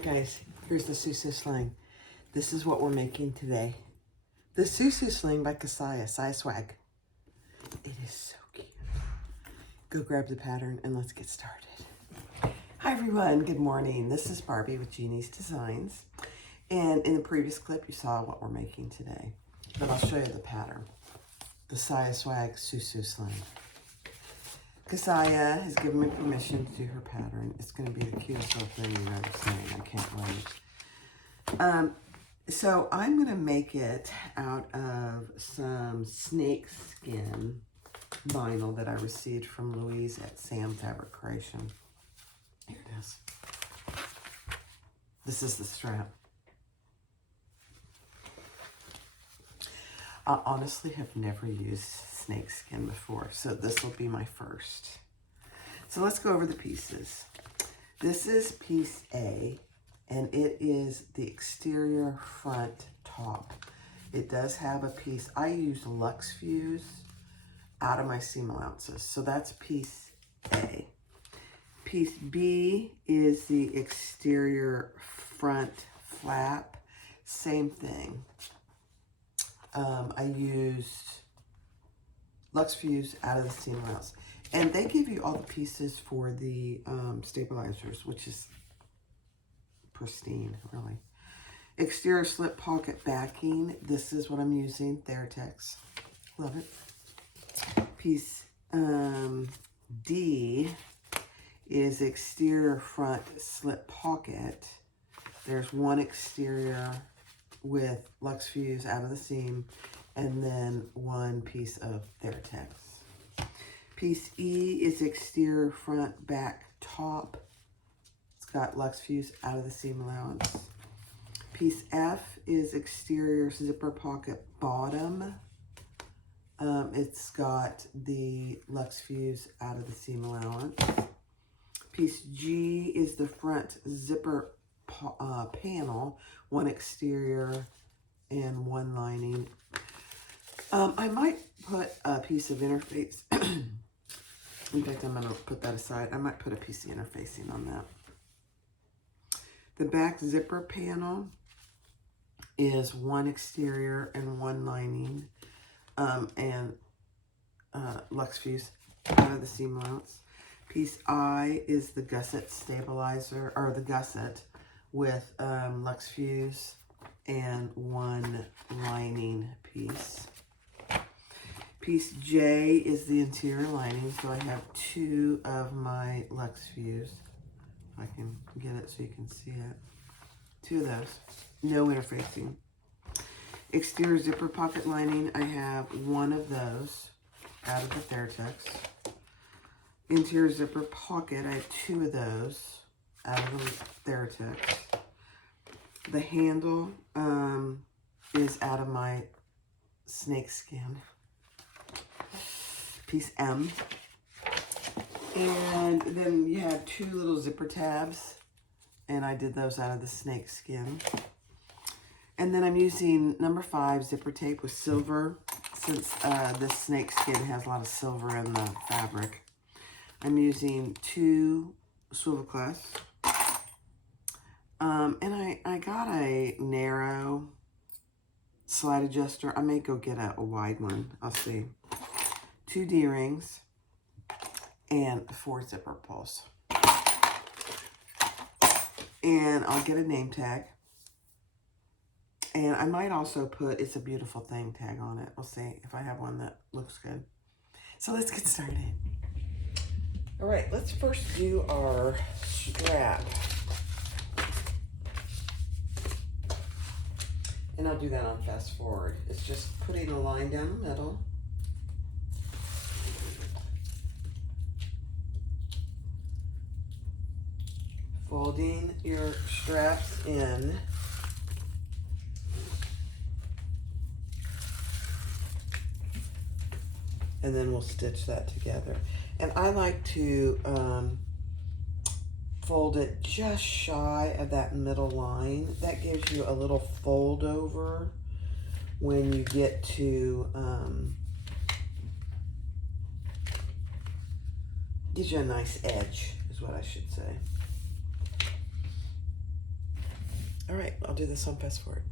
Alright guys, here's the Sling. This is what we're making today. The Sling by Siah Swag. It is so cute. Go grab the pattern and let's get started. Hi everyone, good morning. This is Barbie with Jeannie's Designs. And in the previous clip you saw what we're making today. But I'll show you the pattern. The Siah Swag Sling. Siah has given me permission to do her pattern. It's going to be the cutest little thing you've ever seen. I can't wait. So I'm going to make it out of some snake skin vinyl that I received from Louise at Sam Fabric Creation. Here it is. This is the strap. I honestly have never used snake skin before, so this will be my first. So let's go over the pieces. This is piece A, and it is the exterior front top. It does have a piece. I use Luxe Fuse out of my seam allowances, so that's piece A. Piece B is the exterior front flap. Same thing. I used Luxe Fuse out of the seam allowance. And they give you all the pieces for the stabilizers, which is pristine, really. Exterior slip pocket backing. This is what I'm using, Theratex. Love it. Piece D is exterior front slip pocket. There's one exterior with Luxe Fuse out of the seam, and then one piece of Theratex. Piece E is exterior front back top. It's got Luxe Fuse out of the seam allowance. Piece F is exterior zipper pocket bottom. It's got the Luxe Fuse out of the seam allowance. Piece G is the front zipper panel, one exterior and one lining. I might put a piece of interface. In fact, I'm going to put that aside. I might put a piece of interfacing on that. The back zipper panel is one exterior and one lining, and Luxe Fuse out of the seam allowance. Piece I is the gusset stabilizer, or the gusset with Luxe Fuse and one lining piece. Piece J is the interior lining, so I have two of my Luxe Fuse. If I can get it so you can see it. Two of those. No interfacing. Exterior zipper pocket lining, I have one of those out of the Theratex. Interior zipper pocket, I have two of those out of the Theratex. The handle is out of my snake skin. Piece M. And then you have two little zipper tabs, and I did those out of the snake skin. And then I'm using number 5 zipper tape with silver, since this snake skin has a lot of silver in the fabric. I'm using 2 swivel clasps. And I got a narrow slide adjuster. I may go get a wide one. I'll see. 2 D-rings and 4 zipper pulls. And I'll get a name tag. And I might also put "It's a Beautiful Thing" tag on it. We'll see if I have one that looks good. So let's get started. All right, let's first do our strap. And I'll do that on fast forward. It's just putting a line down the middle. Folding your straps in. And then we'll stitch that together. And I like to fold it just shy of that middle line. That gives you a little fold over when you get to, gives you a nice edge, is what I should say. All right, I'll do this on fast forward.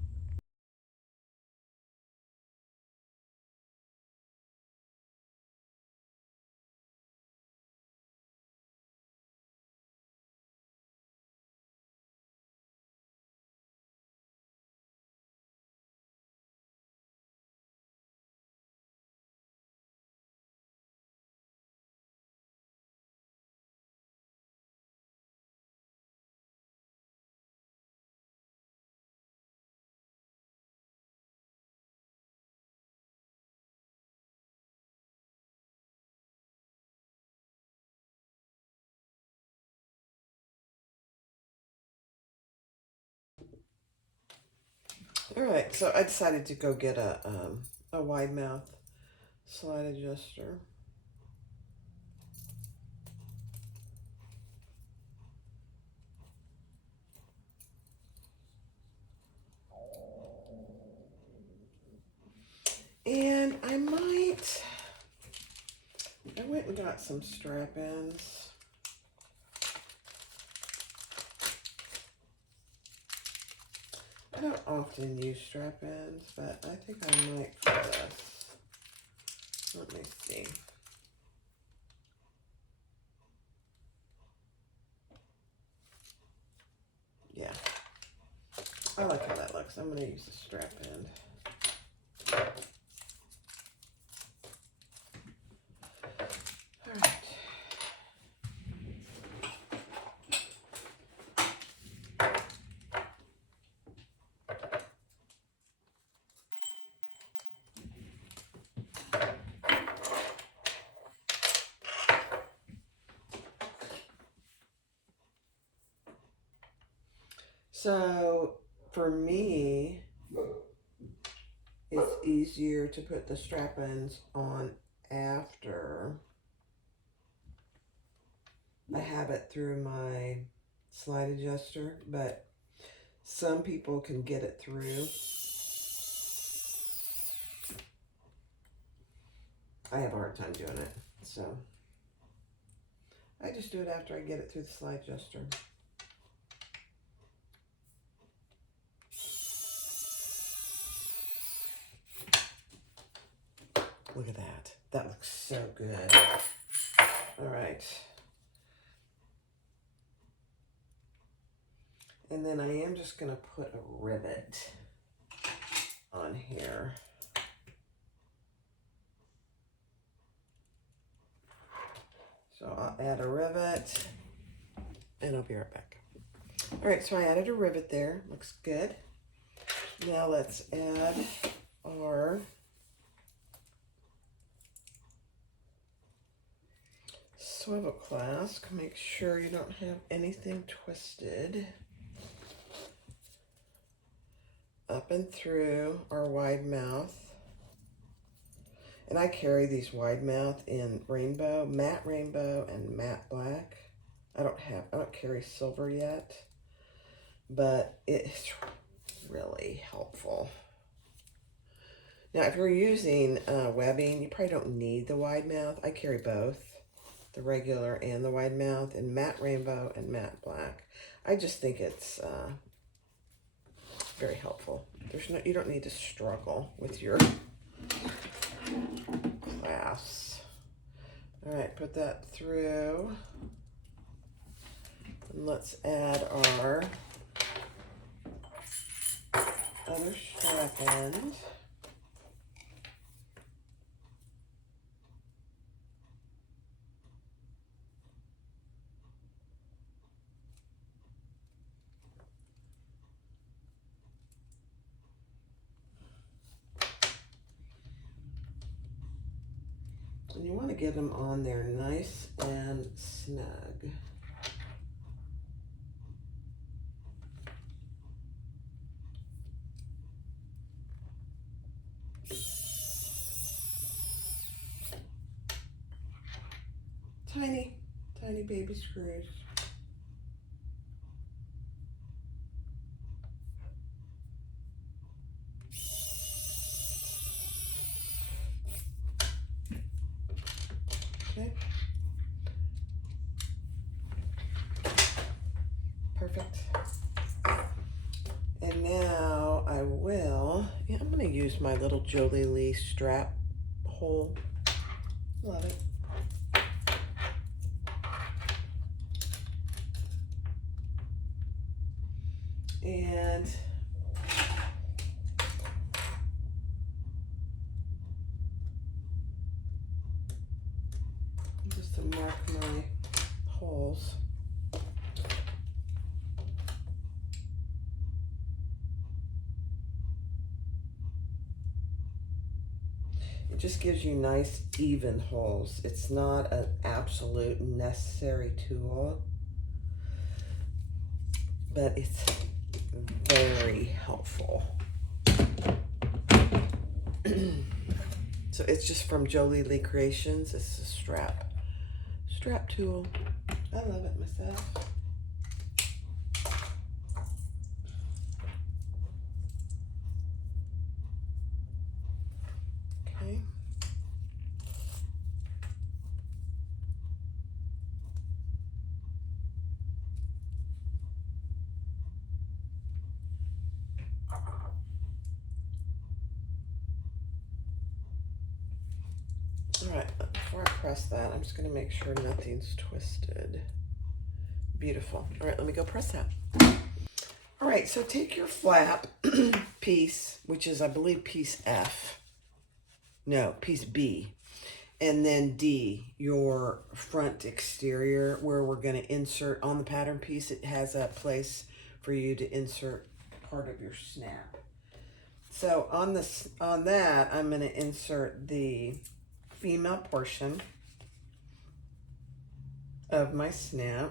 All right, so I decided to go get a wide mouth slide adjuster. And I went and got some strap-ins. I don't often use strap-ins, but I think I might for this. Let me see. Yeah, I like how that looks. I'm going to use the strap-in. All right. So for me, it's easier to put the strap-ins on after I have it through my slide adjuster, but some people can get it through. I have a hard time doing it, so I just do it after I get it through the slide adjuster. Look at that. That looks so good. All right. And then I am just going to put a rivet on here. So I'll add a rivet and I'll be right back. All right, so I added a rivet there. Looks good. Now let's add our swivel clasp. Make sure you don't have anything twisted. Up and through our wide mouth. And I carry these wide mouth in rainbow, matte rainbow, and matte black. I don't carry silver yet, but it's really helpful. Now, if you're using webbing, you probably don't need the wide mouth. I carry both, the regular and the wide mouth, in matte rainbow and matte black. I just think it's very helpful. You don't need to struggle with your clasps. All right, put that through. And let's add our other strap end. And you want to get them on there nice and snug. Tiny, tiny baby screws. Okay. Perfect. going to use my little Jolie Lee strap hole. Love it. And just to mark my holes. It just gives you nice even holes. It's not an absolute necessary tool, but it's very helpful. So it's just from Jolie Lee Creations. It's a strap tool. I love it myself. Okay. All right, before I press that, I'm just going to make sure nothing's twisted. Beautiful. All right, let me go press that. All right, so take your flap piece, which is, I believe, piece F. No, piece B. And then D, your front exterior, where we're going to insert on the pattern piece. It has a place for you to insert part of your snap. So on that, I'm going to insert the female portion of my snap.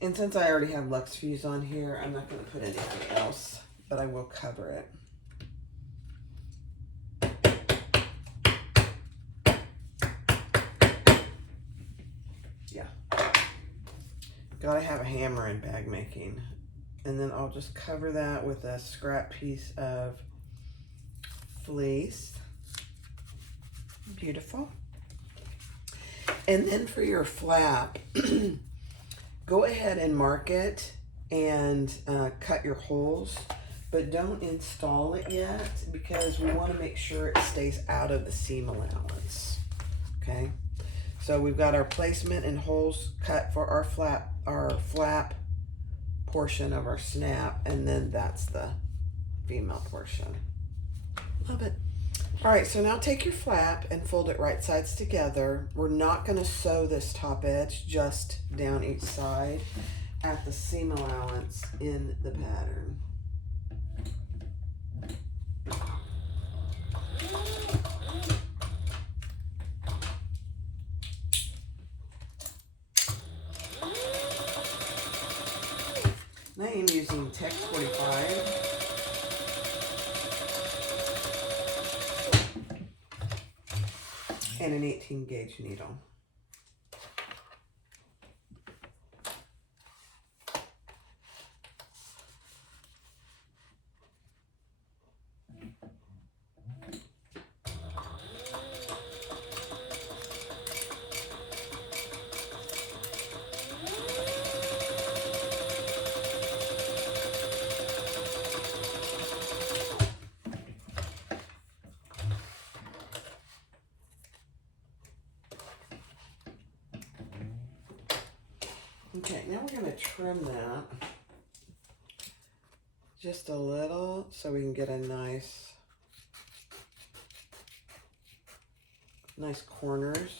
And since I already have Lux Fuse on here, I'm not going to put anything else, but I will cover it. Yeah. Gotta have a hammer in bag making. And then I'll just cover that with a scrap piece of fleece. Beautiful. And then for your flap, go ahead and mark it and cut your holes, but don't install it yet because we want to make sure it stays out of the seam allowance. Okay, so we've got our placement and holes cut for our flap portion of our snap, and then that's the female portion. Love it. All right, so now take your flap and fold it right sides together. We're not going to sew this top edge, just down each side at the seam allowance in the pattern. I am using Tex 45. And an 18 gauge needle. Okay, now we're going to trim that just a little so we can get a nice corners.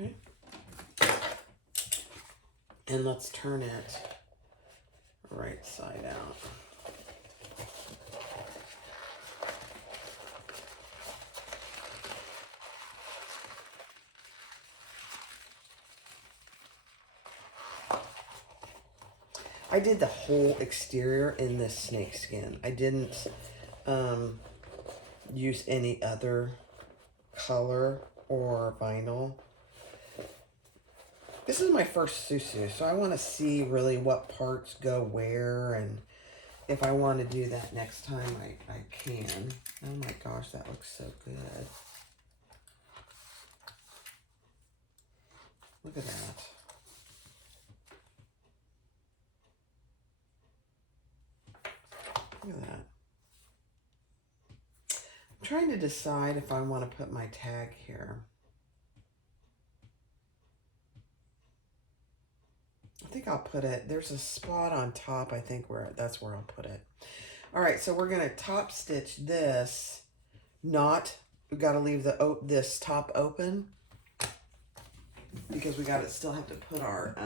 Okay. And let's turn it right side out. I did the whole exterior in this snake skin. I didn't use any other color or vinyl. This is my first susu, so I want to see really what parts go where, and if I want to do that next time, I can. Oh my gosh, that looks so good. Look at that. Look at that. I'm trying to decide if I want to put my tag here. I think I'll put it, there's a spot on top, I think that's where I'll put it. All right, so we're going to top stitch this knot. We've got to leave this top open because we got to still have to put our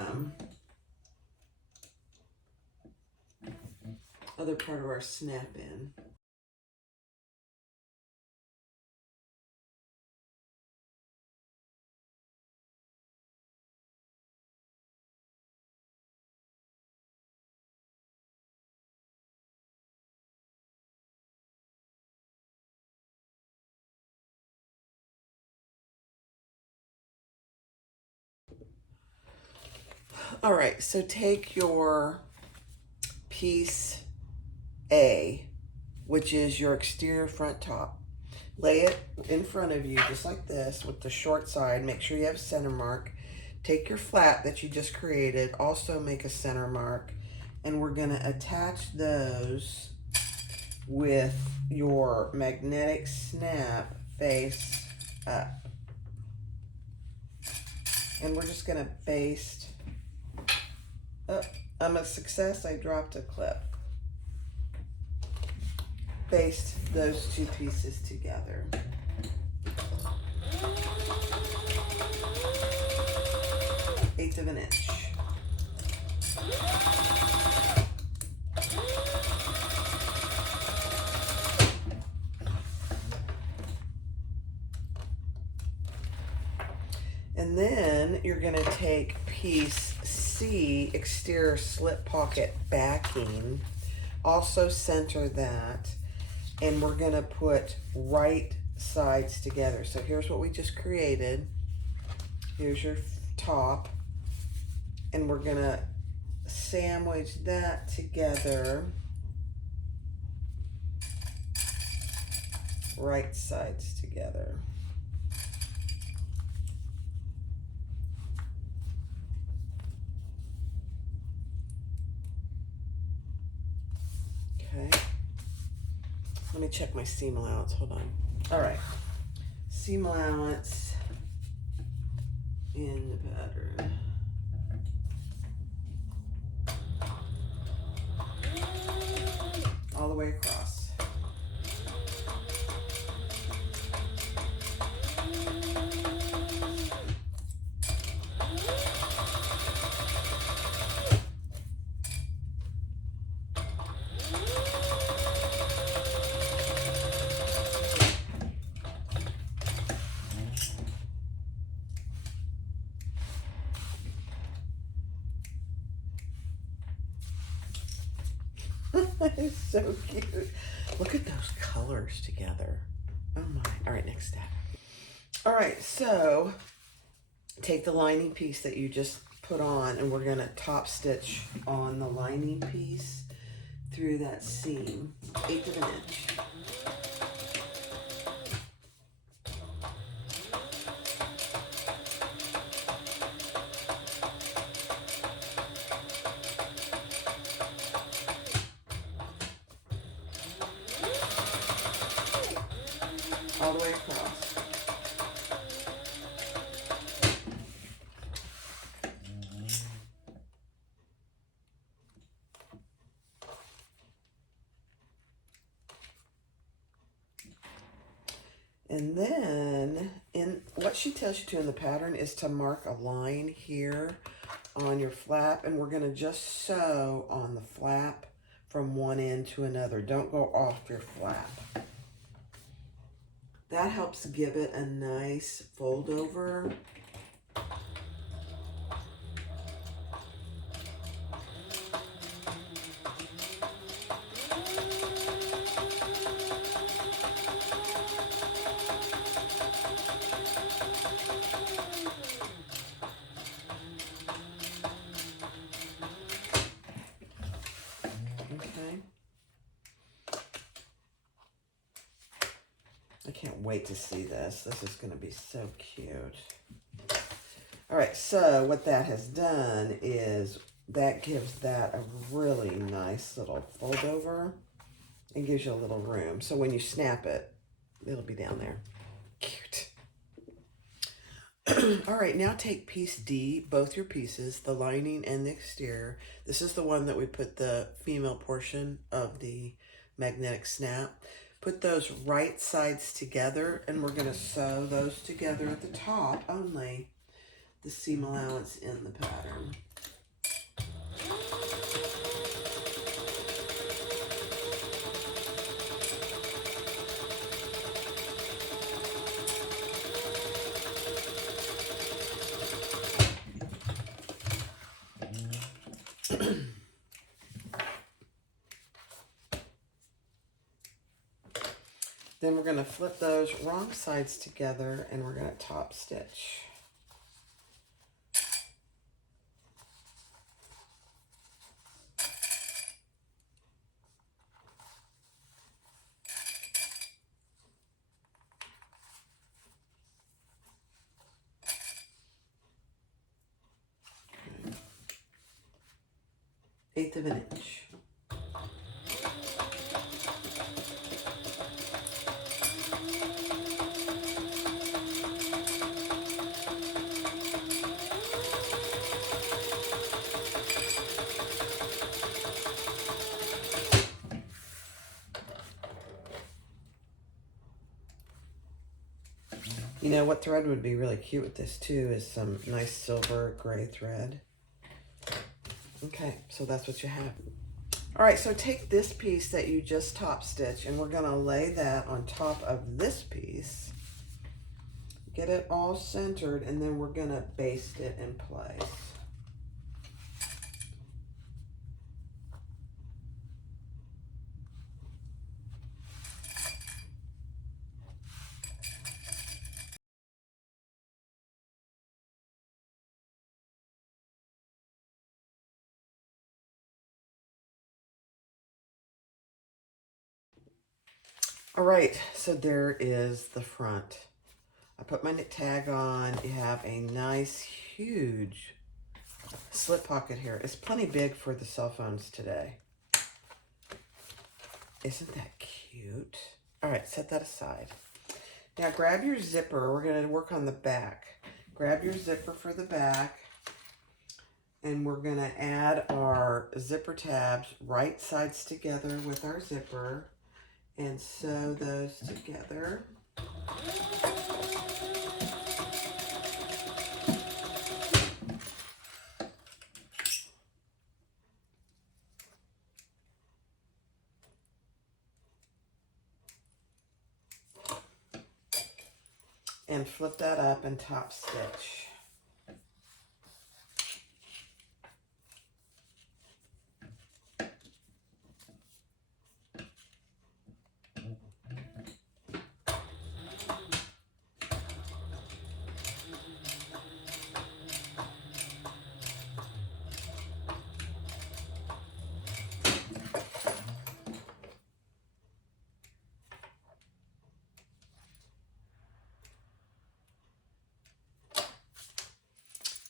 other part of our snap in. All right, so take your piece A, which is your exterior front top. Lay it in front of you just like this with the short side. Make sure you have a center mark. Take your flat that you just created, also make a center mark, and we're going to attach those with your magnetic snap face up. And we're just going to baste. Oh, I'm a success. I dropped a clip. Baste those two pieces together. Eighth of an inch. And then you're going to take piece C, exterior slip pocket backing, also center that, and we're going to put right sides together. So here's what we just created. Here's your top, and we're going to sandwich that together, right sides together. Okay, let me check my seam allowance, hold on. All right, seam allowance in the pattern. All the way across. It's so cute. Look at those colors together. Oh my. All right, next step. All right, so take the lining piece that you just put on, and we're going to top stitch on the lining piece through that seam, 1/8 of an inch. All the way across. And then, what she tells you to in the pattern is to mark a line here on your flap, and we're going to just sew on the flap from one end to another. Don't go off your flap. That helps give it a nice fold over. Okay. I can't wait to see this. This is going to be so cute. All right, so what that has done is that gives that a really nice little fold over and gives you a little room. So when you snap it, it'll be down there. Cute. All right, now take piece D, both your pieces, the lining and the exterior. This is the one that we put the female portion of the magnetic snap. Put those right sides together, and we're going to sew those together at the top only, the seam allowance in the pattern. Then we're going to flip those wrong sides together, and we're going to top stitch. Okay. 1/8 of an inch. You know what thread would be really cute with this too is some nice silver gray thread. Okay, so that's what you have. All right, so take this piece that you just top stitch, and we're gonna lay that on top of this piece. Get it all centered, and then we're gonna baste it in place. All right, so there is the front. I put my knit tag on. You have a nice, huge slip pocket here. It's plenty big for the cell phones today. Isn't that cute? All right, set that aside. Now grab your zipper. We're going to work on the back. Grab your zipper for the back, and we're going to add our zipper tabs right sides together with our zipper and sew those together. And flip that up and top stitch.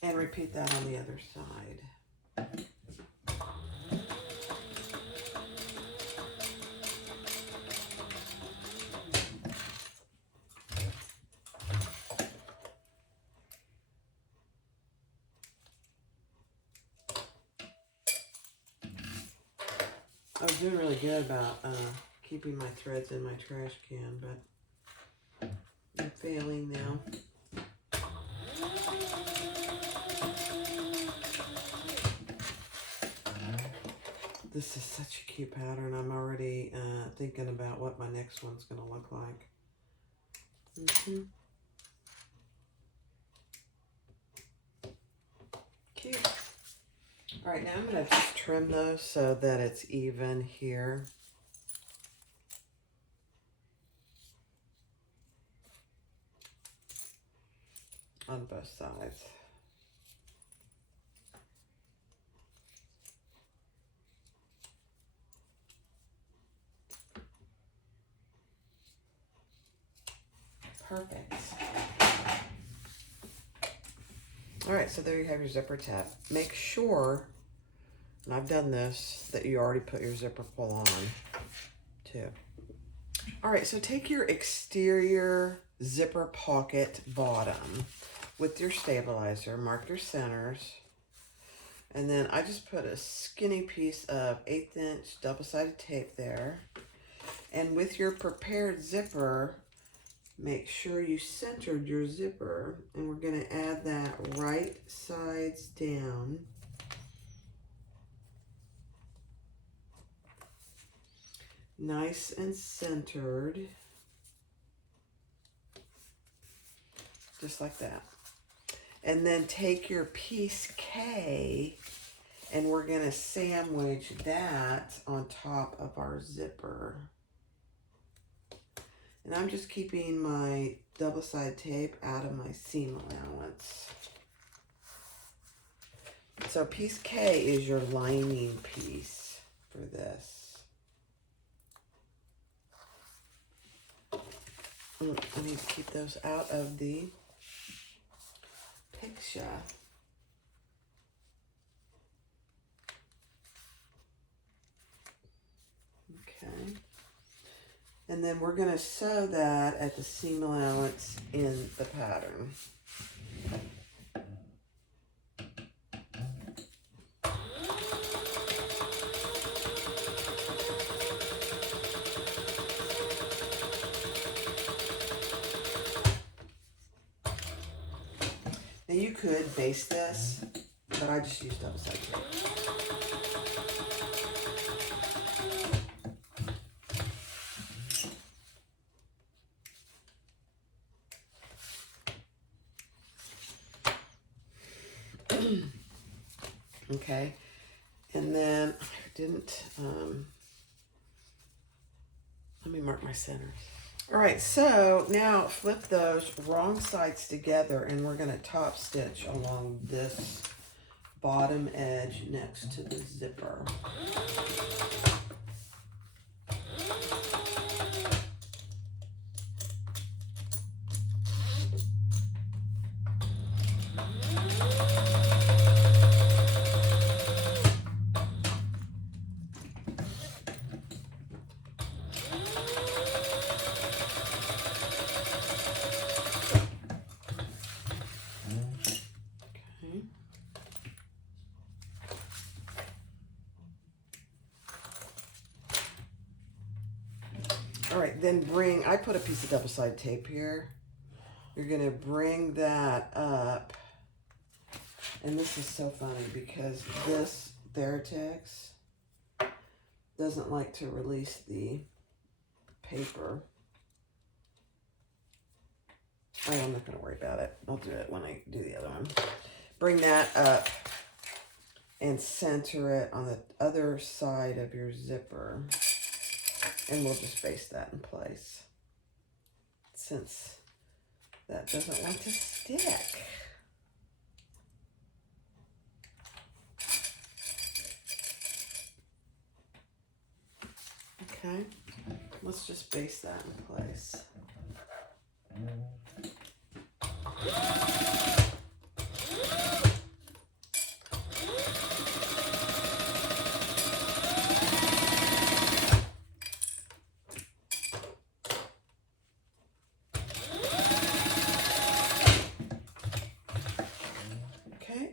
And repeat that on the other side. I was doing really good about keeping my threads in my trash can, but I'm failing now. This is such a cute pattern. I'm already thinking about what my next one's going to look like. Cute. All right, now I'm going to just trim those so that it's even here. On both sides. perfect. All right, so there you have your zipper tab. Make sure, and I've done this, that you already put your zipper pull on too. All right, so take your exterior zipper pocket bottom with your stabilizer, mark your centers, and then I just put a skinny piece of 1/8 inch double-sided tape there. And with your prepared zipper, make sure you centered your zipper, and we're going to add that right sides down. Nice and centered. Just like that. And then take your piece K, and we're going to sandwich that on top of our zipper. And I'm just keeping my double-sided tape out of my seam allowance. So piece K is your lining piece for this. I need to keep those out of the picture. Okay. And then we're going to sew that at the seam allowance in the pattern. Now you could base this, but I just use double-sided tape. Okay, and then I didn't, let me mark my centers. All right, so now flip those wrong sides together, and we're going to top stitch along this bottom edge next to the zipper. All right, then I put a piece of double-sided tape here. You're gonna bring that up. And this is so funny because this Veritex doesn't like to release the paper. Oh, I'm not gonna worry about it. I'll do it when I do the other one. Bring that up and center it on the other side of your zipper. And we'll just base that in place since that doesn't want to stick. Okay, let's just base that in place.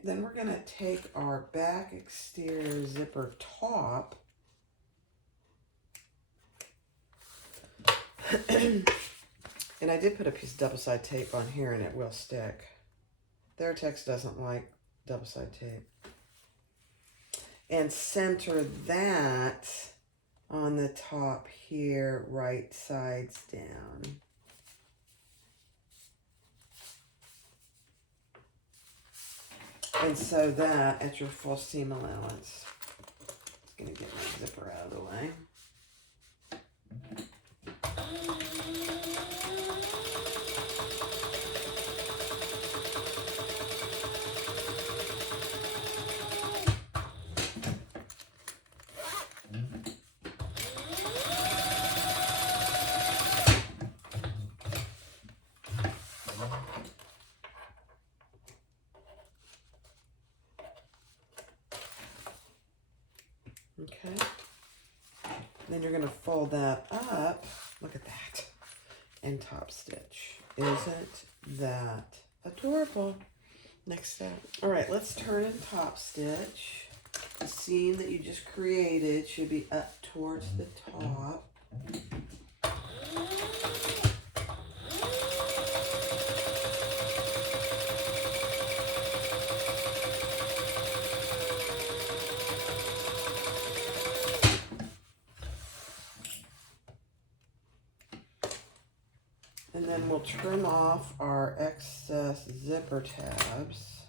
Then we're going to take our back exterior zipper top and I did put a piece of double-sided tape on here and it will stick. Veritex doesn't like double-sided tape. And center that on the top here, right sides down. And sew that at your full seam allowance. Just gonna get my zipper out of the way. Then you're going to fold that up. Look at that. And top stitch. Isn't that adorable? Next step. All right, let's turn and top stitch. The seam that you just created should be up towards the top. And then we'll trim off our excess zipper tabs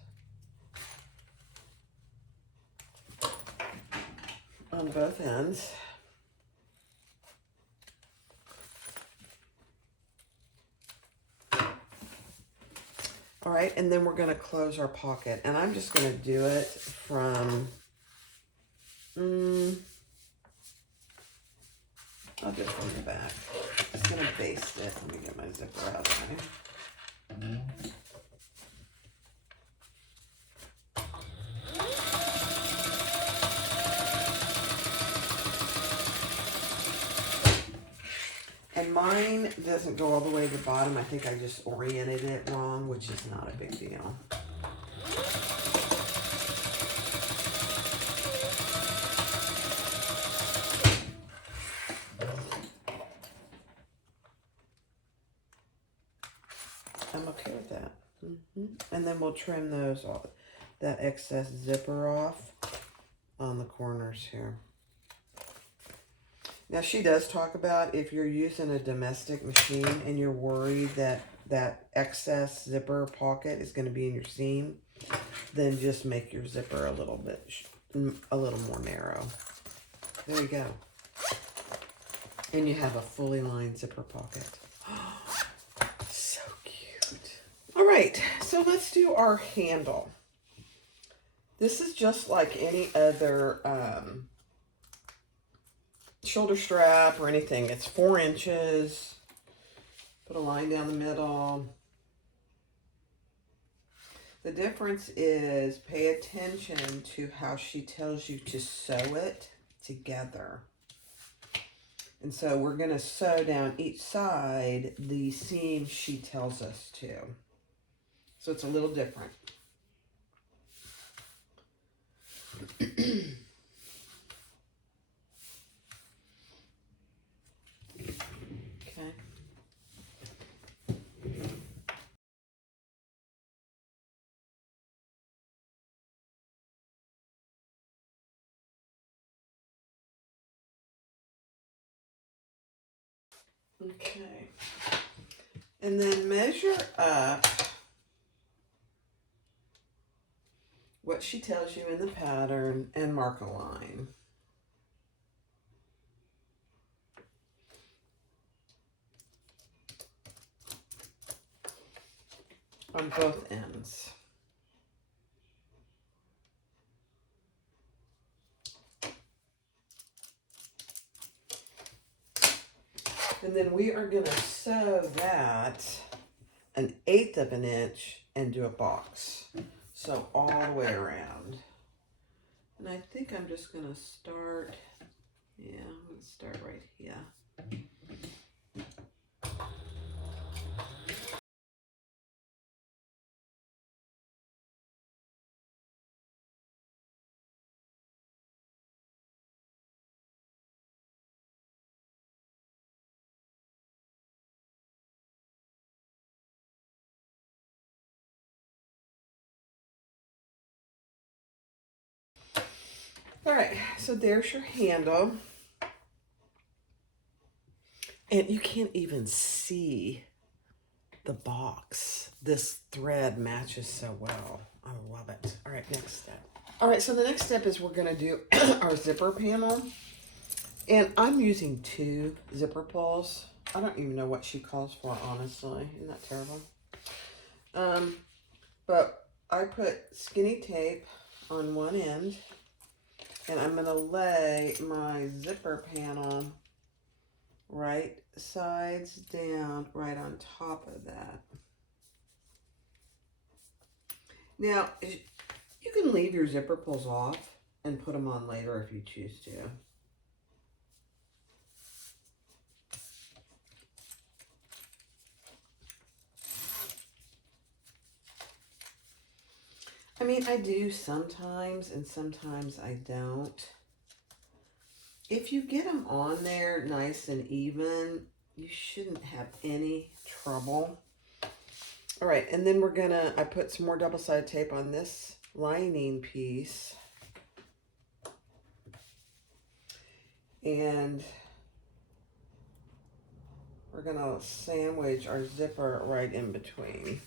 on both ends. All right, and then we're going to close our pocket. And I'm just going to do it from, I'll do it from the back. Just going to baste it. Let me get my zipper out of there. And mine doesn't go all the way to the bottom. I think I just oriented it wrong, which is not a big deal. I'm okay with that. And then we'll trim those off, that excess zipper off on the corners here. Now, she does talk about if you're using a domestic machine and you're worried that that excess zipper pocket is going to be in your seam, then just make your zipper a little more narrow. There you go. And you have a fully lined zipper pocket. So cute. All right, so let's do our handle. This is just like any other shoulder strap or anything. It's 4 inches. Put a line down the middle. The difference is pay attention to how she tells you to sew it together. And so we're going to sew down each side the seam she tells us to. So it's a little different. Okay, and then measure up what she tells you in the pattern and mark a line. On both ends. And then we are going to sew that 1/8 of an inch and do a box. So all the way around. And I think I'm just going to start, yeah, I'm going to start right here. All right, so there's your handle. And you can't even see the box. This thread matches so well. I love it. All right, next step. All right, so the next step is we're gonna do our zipper panel. And I'm using 2 zipper pulls. I don't even know what she calls for, honestly. Isn't that terrible? But I put skinny tape on one end. And I'm going to lay my zipper panel right sides down, right on top of that. Now, you can leave your zipper pulls off and put them on later if you choose to. I mean, I do sometimes, and sometimes I don't. If you get them on there nice and even, you shouldn't have any trouble. All right, and then I put some more double-sided tape on this lining piece. And we're gonna sandwich our zipper right in between.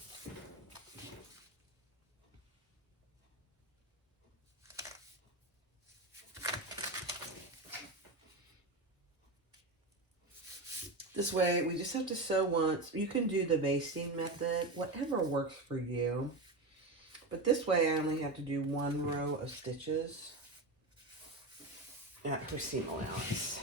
This way, we just have to sew once. You can do the basting method, whatever works for you. But this way, I only have to do one row of stitches at her seam allowance.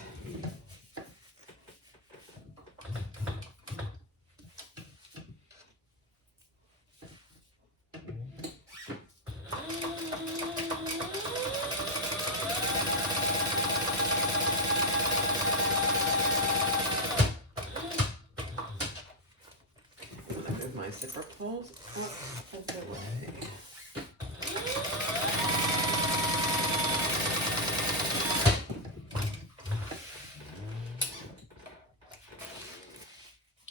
My zipper pulls out of the way.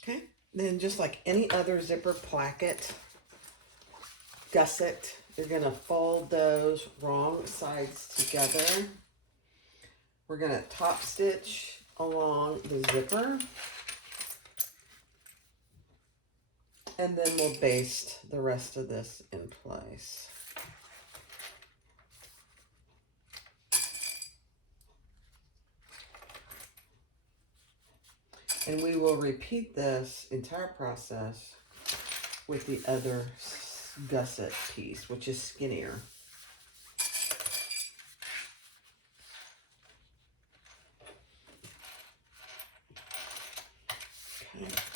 Okay, then just like any other zipper placket, gusset, you're gonna fold those wrong sides together. We're gonna top stitch along the zipper. And then we'll baste the rest of this in place. And we will repeat this entire process with the other gusset piece, which is skinnier.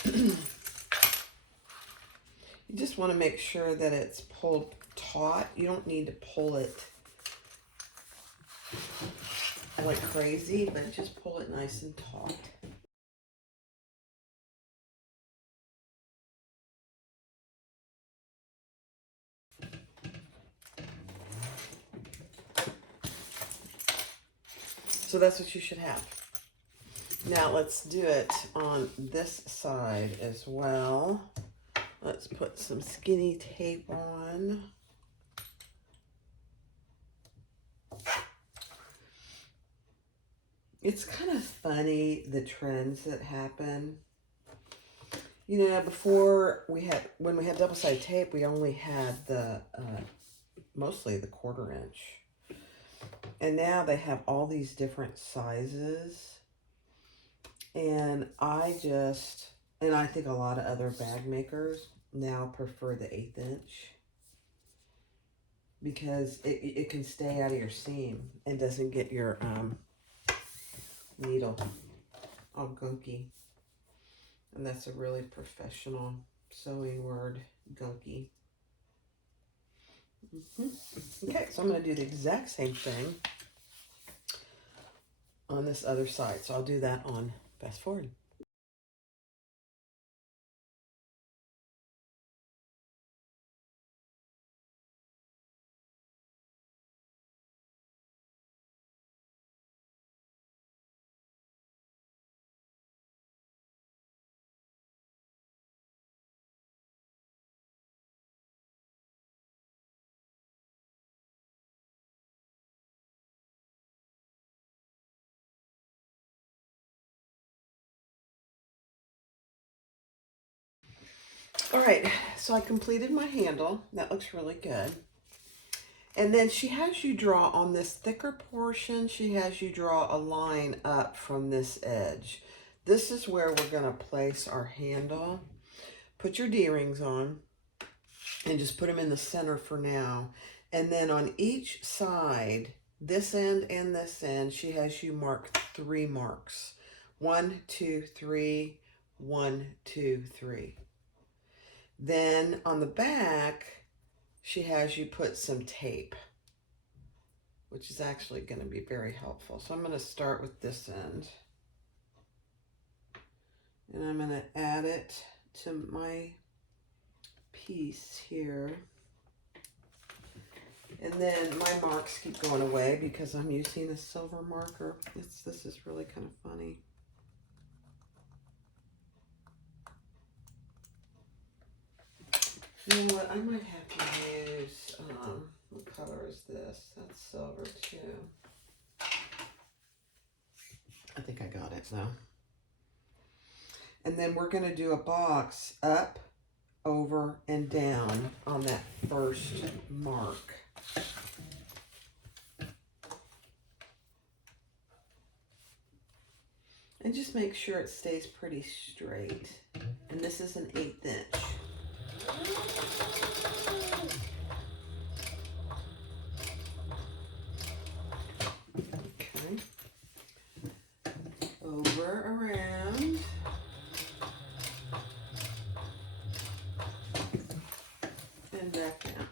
Okay. You just want to make sure that it's pulled taut. You don't need to pull it like crazy, but just pull it nice and taut. So that's what you should have. Now let's do it on this side as well. Let's put some skinny tape on. It's kind of funny, the trends that happen. You know, before when we had double-sided tape, we only had the, mostly the 1/4 inch. And now they have all these different sizes. And I think a lot of other bag makers now prefer the 1/8 inch. Because it can stay out of your seam and doesn't get your needle all gunky. And that's a really professional sewing word, gunky. Okay, so I'm going to do the exact same thing on this other side. So I'll do that on fast forward. All right, so I completed my handle. That looks really good. And then she has you draw on this thicker portion, she has you draw a line up from this edge. This is where we're gonna place our handle. Put your D-rings on and just put them in the center for now. And then on each side, this end and this end, she has you mark 3 marks. 1, 2, 3, 1, 2, 3. Then on the back, she has you put some tape, which is actually going to be very helpful. So I'm going to start with this end. And I'm going to add it to my piece here. And then my marks keep going away because I'm using a silver marker. This is really kind of funny. You know what? I might have to use, what color is this? That's silver too. I think I got it though. And then we're going to do a box up, over, and down on that first mark. And just make sure it stays pretty straight. And this is an 1/8 inch. Okay. Over, around. And back down.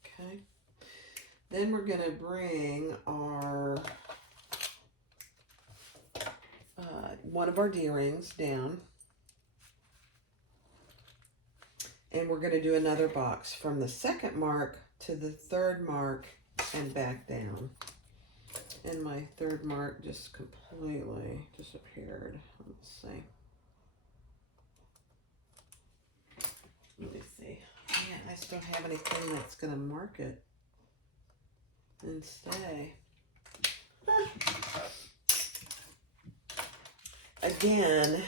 Okay. Then we're going to bring our one of our D-rings down. And we're going to do another box from the second mark to the third mark and back down. And my third mark just completely disappeared. Let's see. Let me see. Man, I just don't have anything that's going to mark it and stay. Again,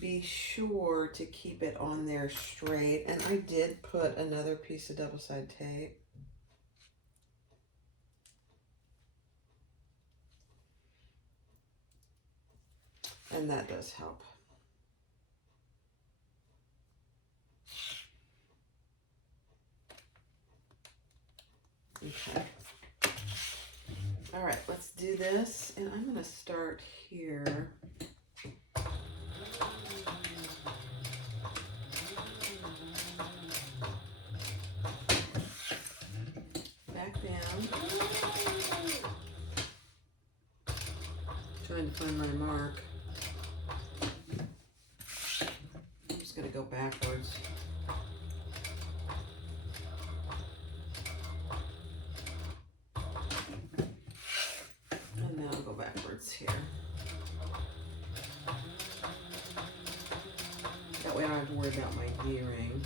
be sure to keep it on there straight. And I did put another piece of double-sided tape. And that does help. Okay. All right, let's do this. And I'm going to start here. Back down. Trying to find my mark. I'm just going to go backwards. And now I'll go backwards here. That way I don't have to worry about my D-ring.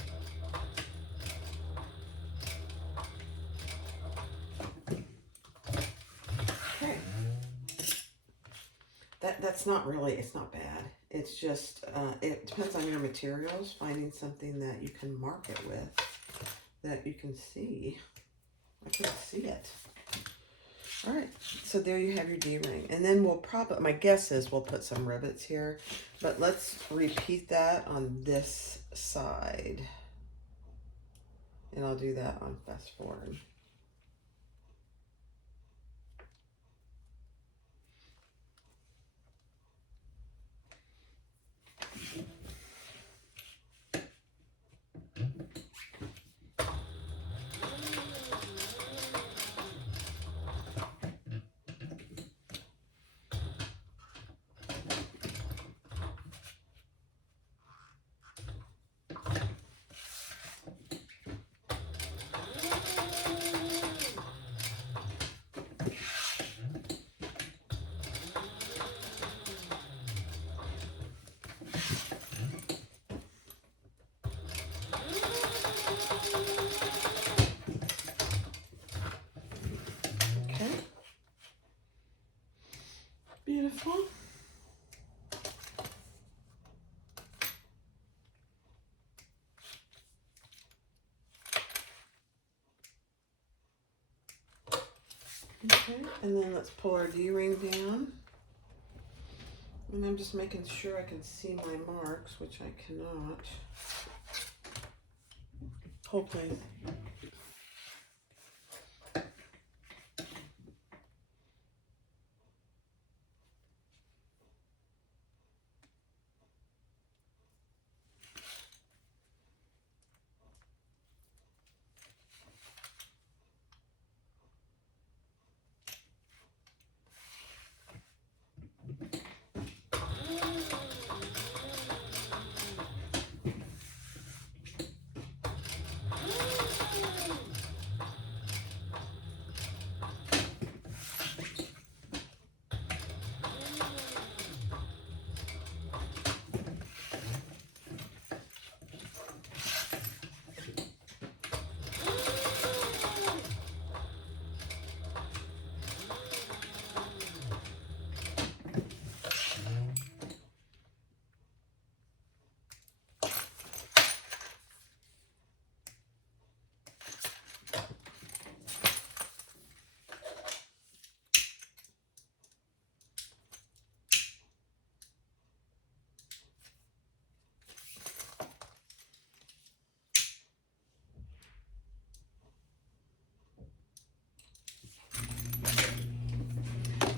Okay. That's not really, it's not bad. It's just, it depends on your materials, finding something that you can mark it with, that you can see. I can see it. All right, so there you have your D-ring. And then we'll probably, my guess is we'll put some rivets here, but let's repeat that on this side. And I'll do that on fast forward. Beautiful. Okay, and then let's pull our D-ring down. And I'm just making sure I can see my marks, which I cannot. Hold please.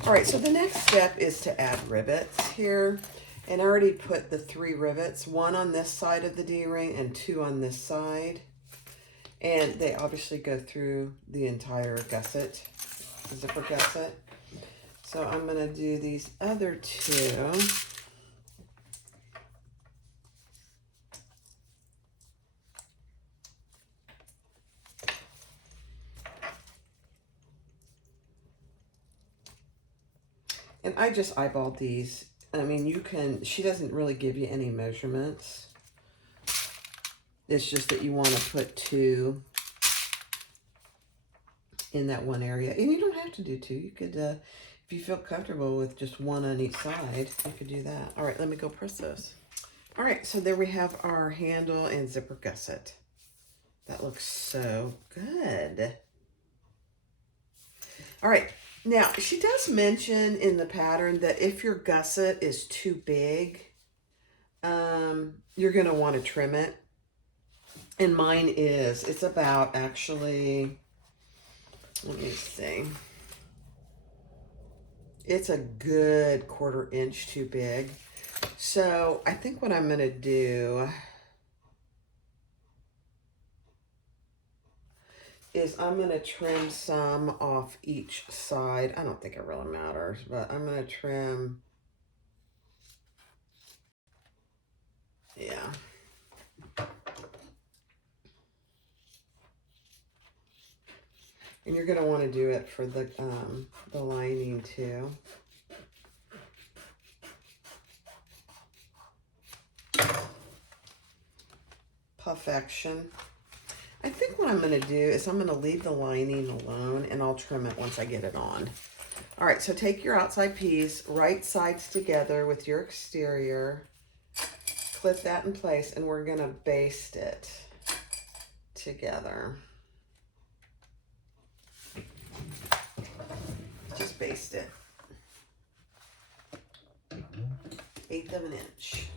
All right, so the next step is to add rivets here. And I already put the 3 rivets, 1 on this side of the D-ring and 2 on this side. And they obviously go through the entire gusset, zipper gusset. So I'm gonna do these other 2. And I just eyeballed these. I mean, you can, she doesn't really give you any measurements. It's just that you want to put 2 in that one area. And you don't have to do 2. You could, if you feel comfortable with just 1 on each side, you could do that. All right, let me go press those. All right, so there we have our handle and zipper gusset. That looks so good. All right, now she does mention in the pattern that if your gusset is too big, you're gonna want to trim it. And mine is, it's about actually, let me see. It's a good 1/4 inch too big. So I think what I'm gonna do is I'm gonna trim some off each side. I don't think it really matters, but I'm gonna trim, yeah. And you're gonna want to do it for the lining too. Perfection. I think what I'm gonna do is I'm gonna leave the lining alone and I'll trim it once I get it on. All right, so take your outside piece, right sides together with your exterior, clip that in place, and we're gonna baste it together. Just baste it. 1/8 of an inch.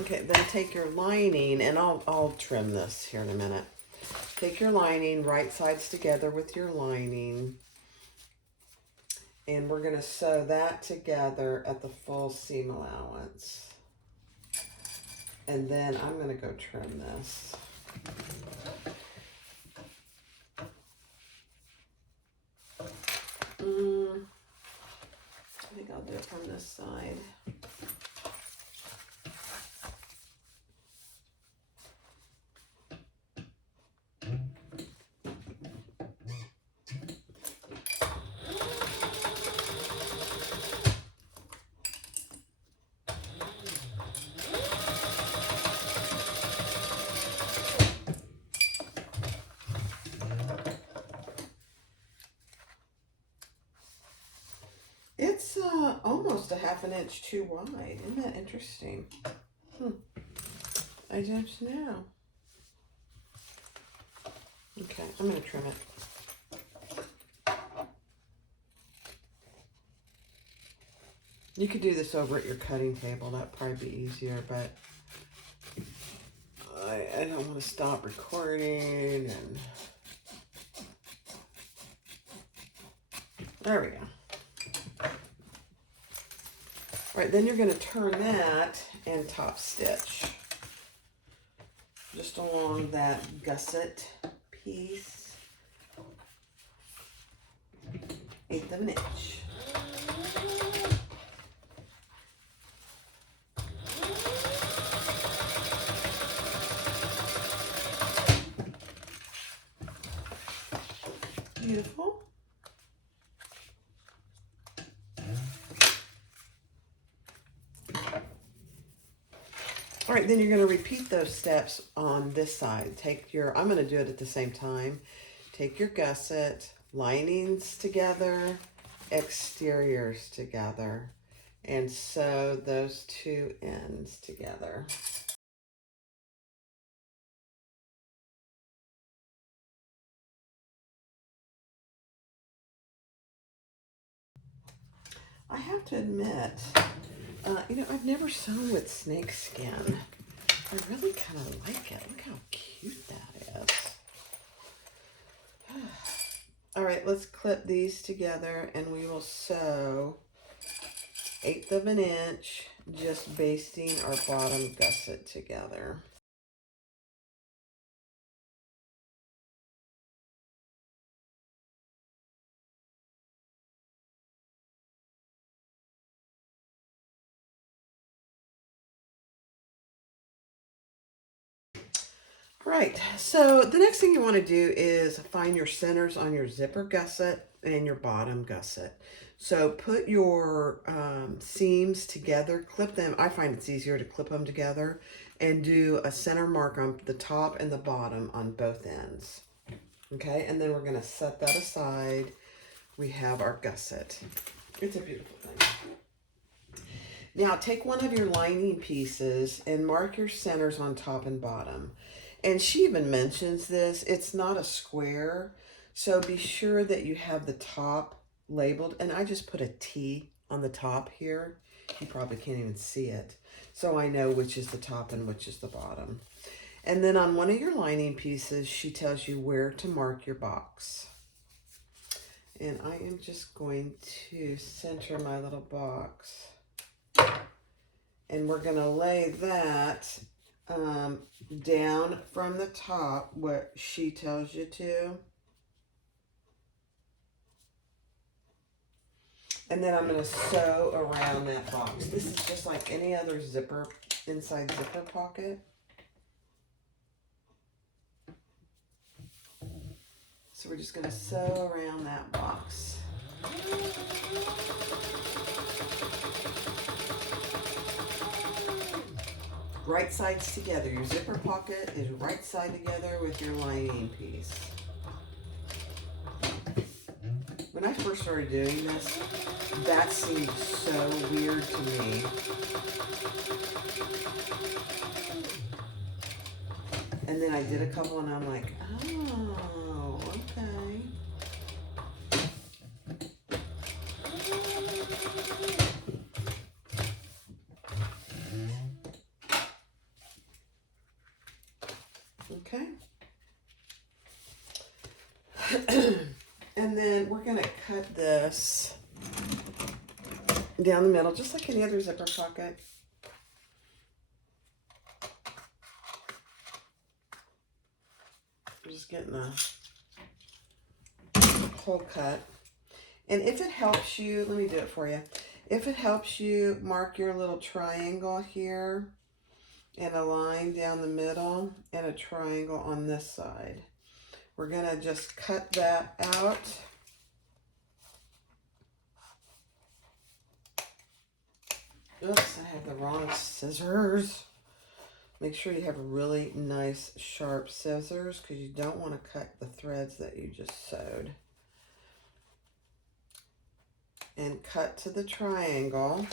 Okay, then take your lining, and I'll trim this here in a minute. Take your lining, right sides together with your lining, and we're gonna sew that together at the full seam allowance. And then I'm gonna go trim this. I think I'll do it from this side. It's almost a 1/2 inch too wide. Isn't that interesting? I don't know. Okay, I'm going to trim it. You could do this over at your cutting table. That'd probably be easier, but I don't want to stop recording. And there we go. All right, then you're going to turn that and top stitch just along that gusset piece, 1/8 of an inch. Beautiful. All right, then you're going to repeat those steps on this side. Take your, I'm going to do it at the same time. Take your gusset, linings together, exteriors together, and sew those 2 ends together. I have to admit, You know, I've never sewn with snake skin. I really kind of like it. Look how cute that is. All right, let's clip these together and we will sew 1/8 of an inch, just basting our bottom gusset together. Right, so the next thing you want to do is find your centers on your zipper gusset and your bottom gusset. So put your seams together, clip them. I find it's easier to clip them together and do a center mark on the top and the bottom on both ends. Okay, and then we're going to set that aside. We have our gusset. It's a beautiful thing. Now take one of your lining pieces and mark your centers on top and bottom. And she even mentions this, it's not a square, so be sure that you have the top labeled. And I just put a T on the top here. You probably can't even see it. So I know which is the top and which is the bottom. And then on one of your lining pieces, she tells you where to mark your box. And I am just going to center my little box. And we're going to lay that down from the top, what she tells you to. And then I'm going to sew around that box. This is just like any other zipper, inside zipper pocket. So we're just going to sew around that box. Right sides together. Your zipper pocket is right side together with your lining piece. When I first started doing this, that seemed so weird to me. And then I did a couple and I'm like, oh, okay. Okay. And then we're going to cut this down the middle, just like any other zipper pocket. I'm just getting a hole cut. And if it helps you, let me do it for you. If it helps you, mark your little triangle here and a line down the middle and a triangle on this side. We're going to just cut that out. Oops, I have the wrong scissors. Make sure you have really nice sharp scissors because you don't want to cut the threads that you just sewed. And cut to the triangle.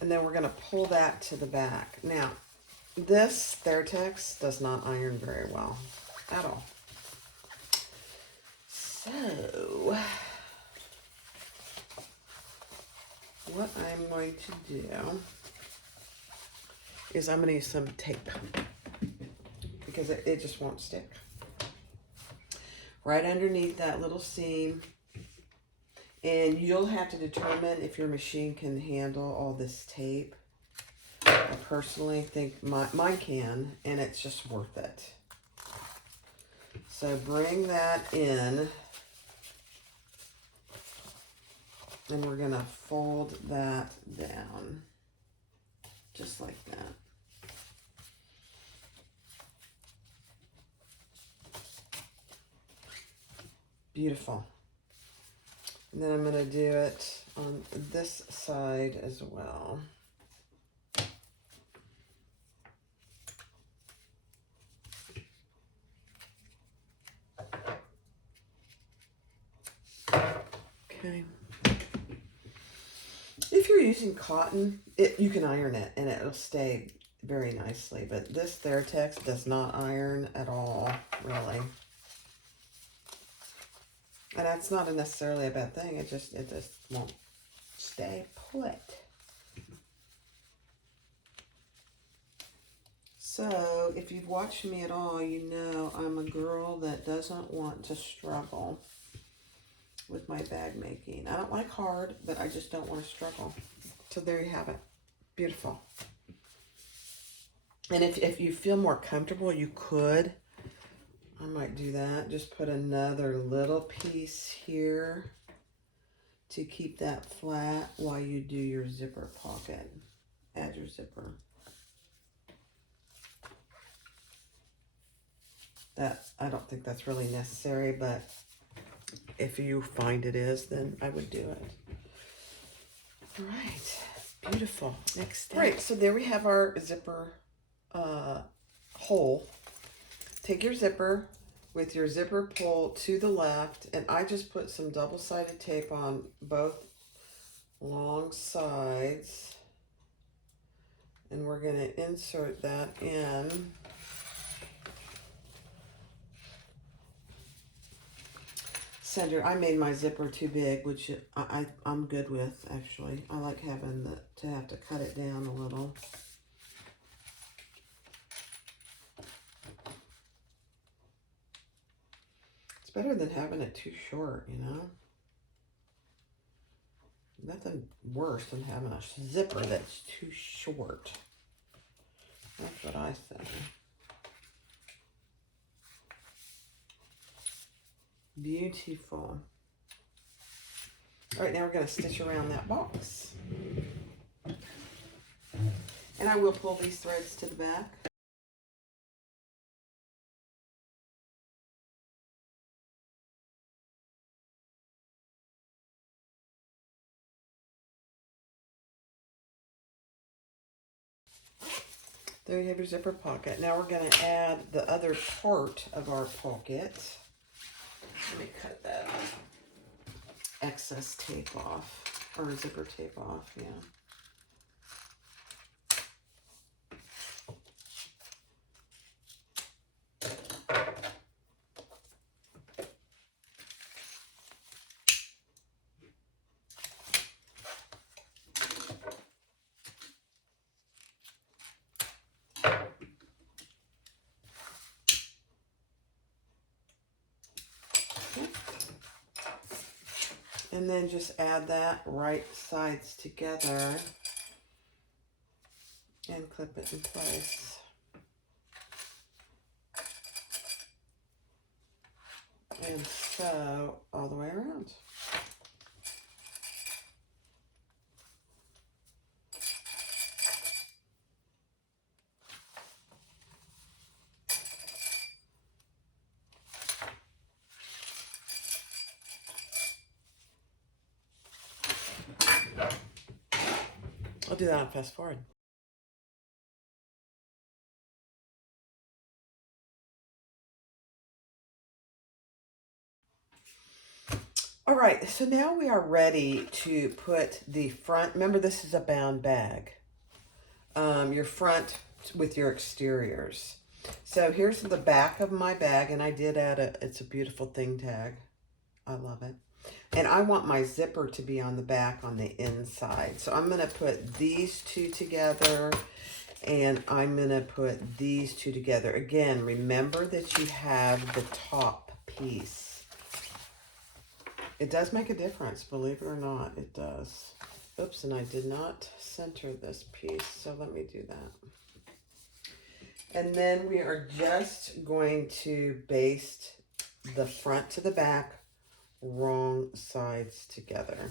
And then we're going to pull that to the back. Now, this Thertex does not iron very well at all. So, what I'm going to do is I'm going to use some tape because it just won't stick. Right underneath that little seam. And you'll have to determine if your machine can handle all this tape. I personally think mine can, and it's just worth it. So bring that in, and we're going to fold that down, just like that. Beautiful. And then I'm going to do it on this side as well. Okay. If you're using cotton, you can iron it and it'll stay very nicely. But this Theratex does not iron at all, really. And that's not necessarily a bad thing. It just won't stay put. So, if you've watched me at all, you know I'm a girl that doesn't want to struggle with my bag making. I don't like hard, but I just don't want to struggle. So there you have it. Beautiful. And if you feel more comfortable, you could. I might do that. Just put another little piece here to keep that flat while you do your zipper pocket. Add your zipper. I don't think that's really necessary, but if you find it is, then I would do it. All right, beautiful. Next step. All right, so there we have our zipper hole. Take your zipper with your zipper pull to the left, and I just put some double-sided tape on both long sides, and we're going to insert that in. Center. I made my zipper too big, which I'm good with, actually. I like having to have to cut it down a little. It's better than having it too short, you know? Nothing worse than having a zipper that's too short. That's what I say. Beautiful. All right, now we're going to stitch around that box. And I will pull these threads to the back. There you have your zipper pocket. Now we're going to add the other part of our pocket. Let me cut that excess tape off, or zipper tape off, yeah. And then just add that right sides together and clip it in place. And sew all the way around. I'll do that on fast forward. All right, so now we are ready to put the front. Remember, this is a bound bag. Your front with your exteriors. So here's the back of my bag, and I did add it's a beautiful thing tag. I love it. And I want my zipper to be on the back on the inside. So I'm going to put these two together, and I'm going to put these two together. Again, remember that you have the top piece. It does make a difference, believe it or not, it does. Oops, and I did not center this piece, so let me do that. And then we are just going to baste the front to the back, wrong sides together.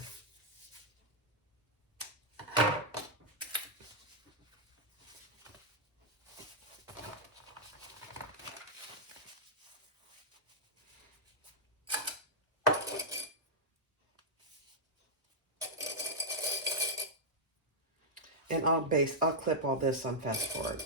And I'll clip all this on fast forward.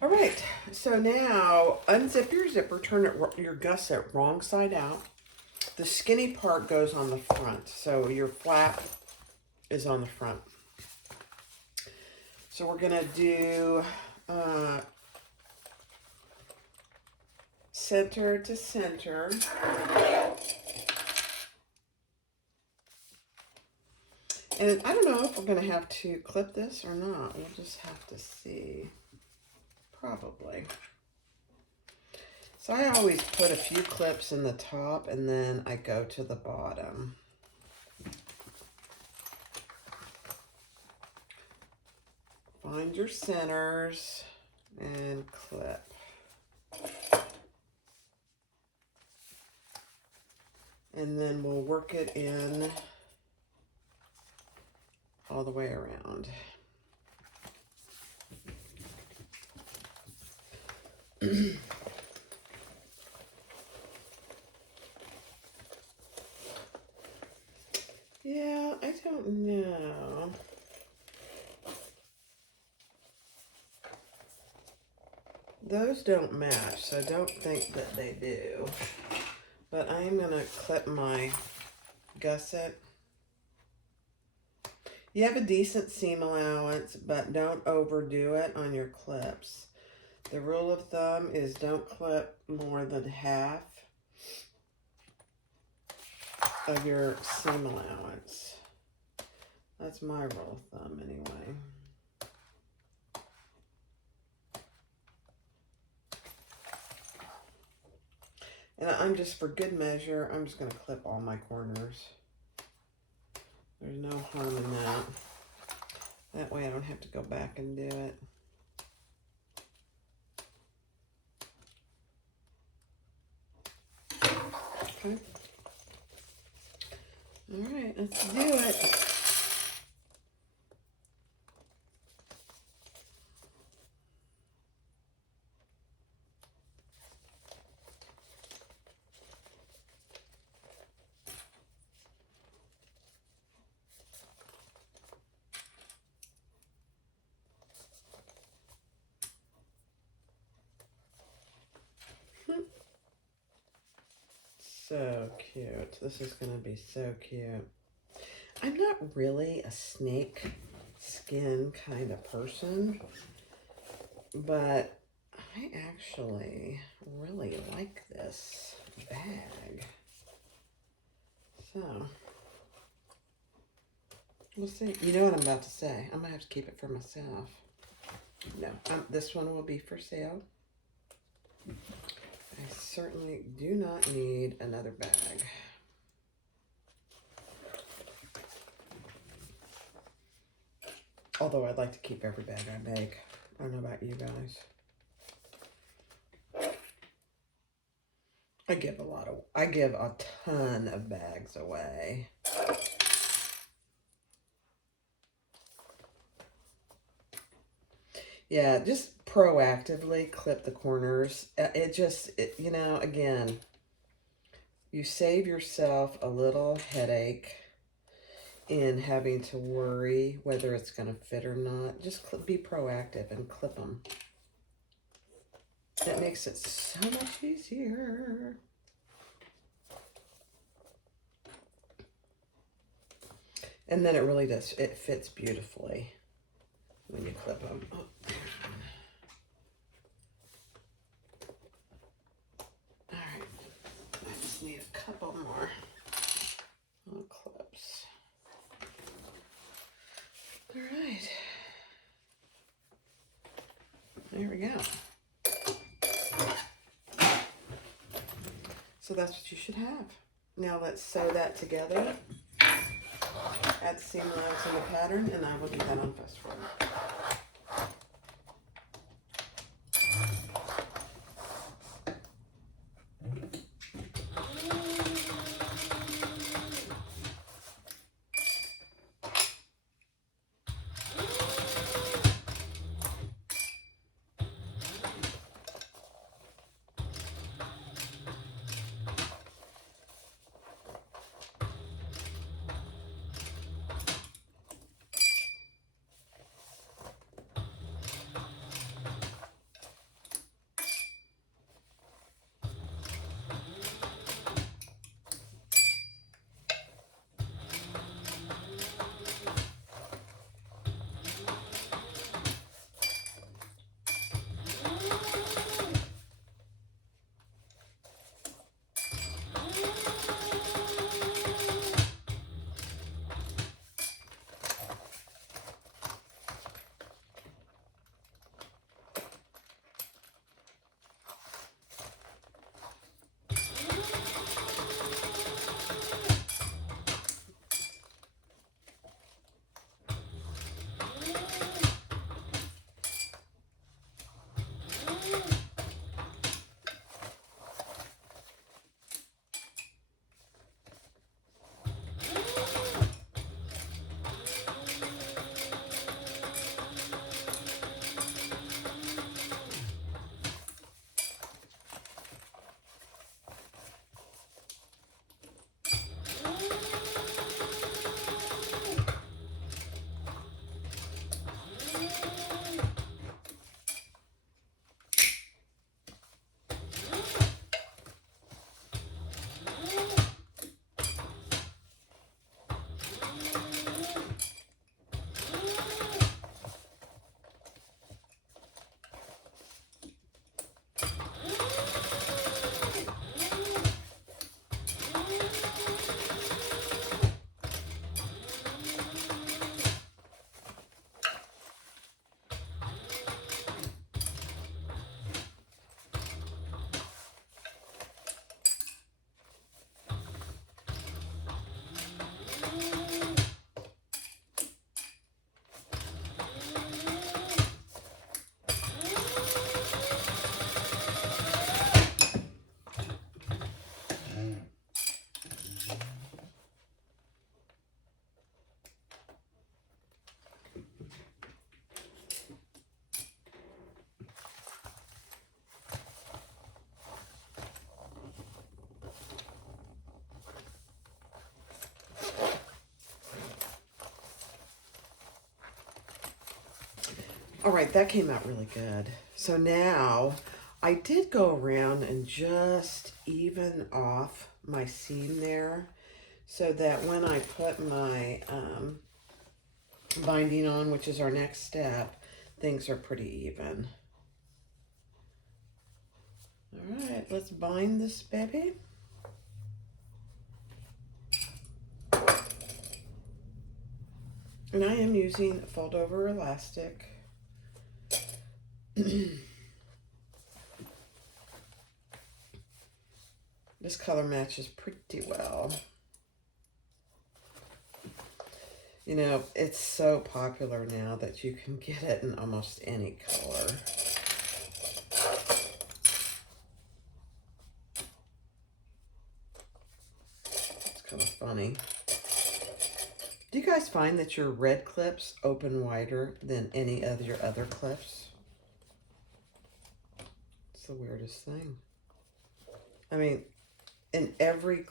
All right, so now unzip your zipper, turn it your gusset wrong side out. The skinny part goes on the front, so your flap is on the front. So we're gonna do center to center. And I don't know if we're gonna have to clip this or not. We'll just have to see. Probably. So I always put a few clips in the top and then I go to the bottom. Find your centers and clip. And then we'll work it in all the way around. Yeah, I don't know. Those don't match, so don't think that they do. But I am going to clip my gusset. You have a decent seam allowance, but don't overdo it on your clips. The rule of thumb is don't clip more than half of your seam allowance. That's my rule of thumb anyway. And I'm just, for good measure, I'm just going to clip all my corners. There's no harm in that. That way I don't have to go back and do it. Okay. All right, let's do it. So cute. This is going to be so cute. I'm not really a snake skin kind of person, but I actually really like this bag. So, we'll see. You know what I'm about to say. I'm going to have to keep it for myself. No, this one will be for sale. I certainly do not need another bag. Although I'd like to keep every bag I make. I don't know about you guys. I give a ton of bags away. Yeah, just proactively clip the corners. You know, again, you save yourself a little headache in having to worry whether it's going to fit or not. Just be proactive and clip them. That makes it so much easier. And then it really does, it fits beautifully when you clip them. Oh. All right, I just need a couple more little clips. All right, there we go. So that's what you should have. Now let's sew that together. Add the seam allowance in the pattern, and I will do that on fast forward. All right, that came out really good. So now I did go around and just even off my seam there so that when I put my binding on, which is our next step, things are pretty even. All right, let's bind this baby. And I am using fold over elastic. This color matches pretty well. You know, it's so popular now that you can get it in almost any color. It's kind of funny. Do you guys find that your red clips open wider than any of your other clips? It's the weirdest thing. I mean, in every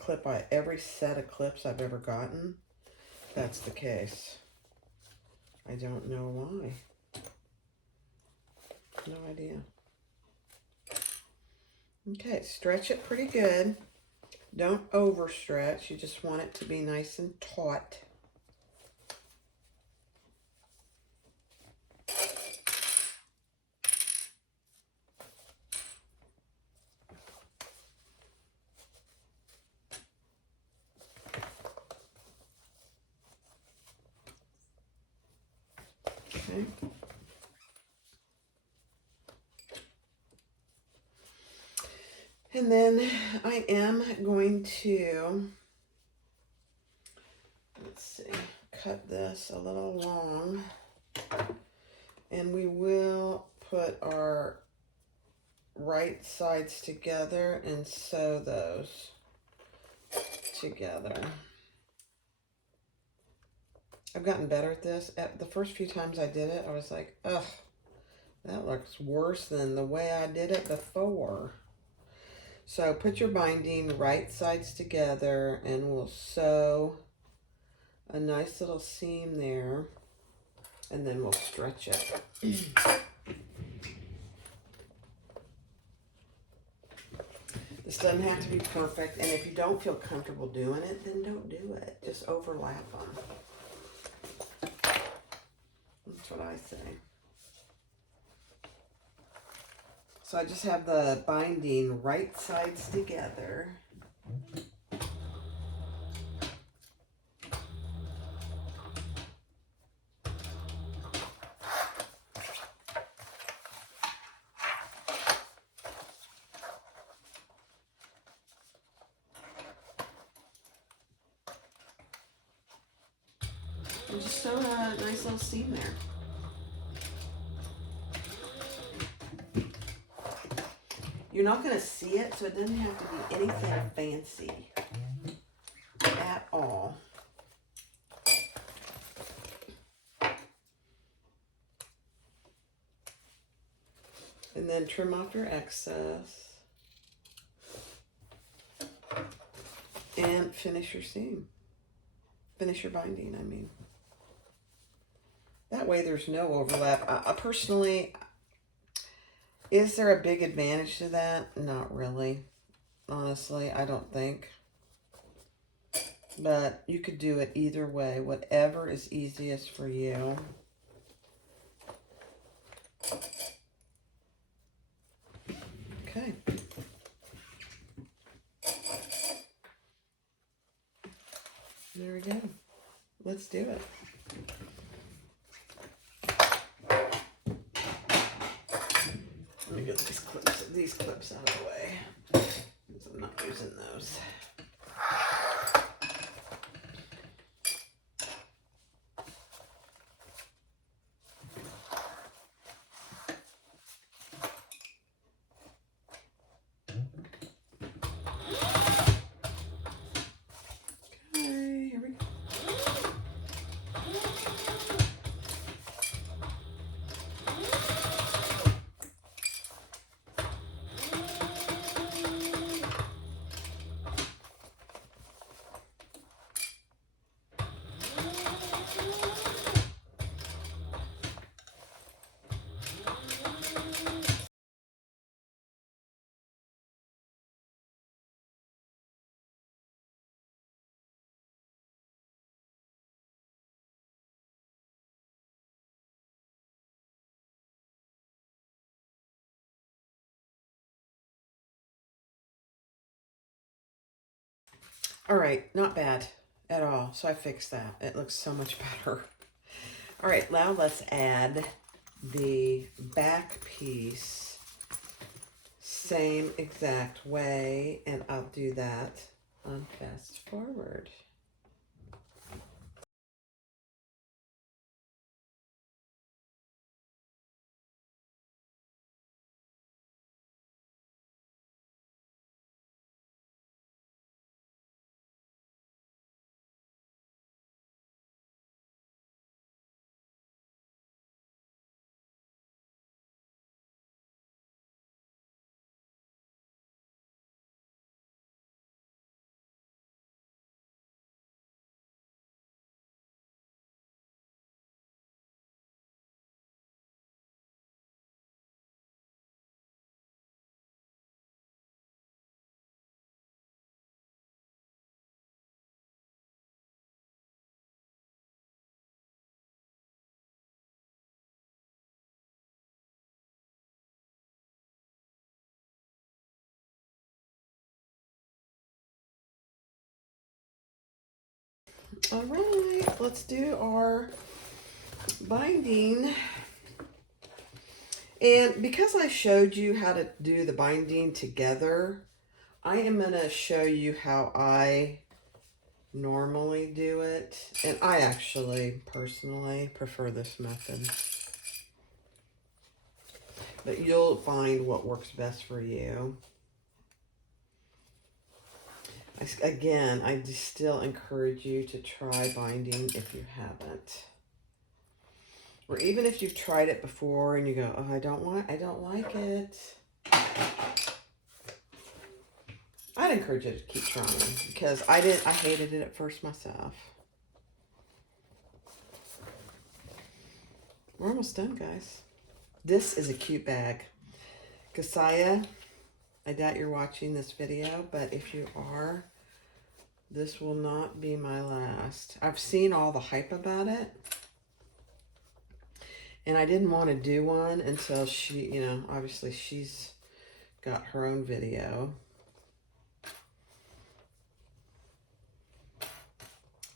set of clips I've ever gotten, that's the case. I don't know why. No idea. Okay, stretch it pretty good. Don't overstretch. You just want it to be nice and taut. Okay. And then I am going to, let's see, cut this a little long, and we will put our right sides together and sew those together. I've gotten better at this. At the first few times I did it, I was like, ugh, that looks worse than the way I did it before. So put your binding right sides together and we'll sew a nice little seam there, and then we'll stretch it. This doesn't have to be perfect, and if you don't feel comfortable doing it, then don't do it. Just overlap them. That's what I say. So I just have the binding right sides together. And just sew a nice little seam there. You're not going to see it, so it doesn't have to be anything fancy at all. And then trim off your excess. And finish your seam. Finish your binding, I mean. That way there's no overlap. Personally, is there a big advantage to that? Not really. Honestly, I don't think. But you could do it either way. Whatever is easiest for you. Okay. There we go. Let's do it. Let me get these clips out of the way, because I'm not using those. Okay, here we go. All right, not bad at all. So I fixed that. It looks so much better. All right, now let's add the back piece same exact way, and I'll do that on fast forward. All right, let's do our binding. And because I showed you how to do the binding together, I am going to show you how I normally do it. And I actually, personally, prefer this method. But you'll find what works best for you. Again, I still encourage you to try binding if you haven't. Or even if you've tried it before and you go, oh, I don't like it. I'd encourage you to keep trying because I hated it at first myself. We're almost done, guys. This is a cute bag. Siah, I doubt you're watching this video, but if you are, this will not be my last. I've seen all the hype about it. And I didn't want to do one until she, you know, obviously she's got her own video.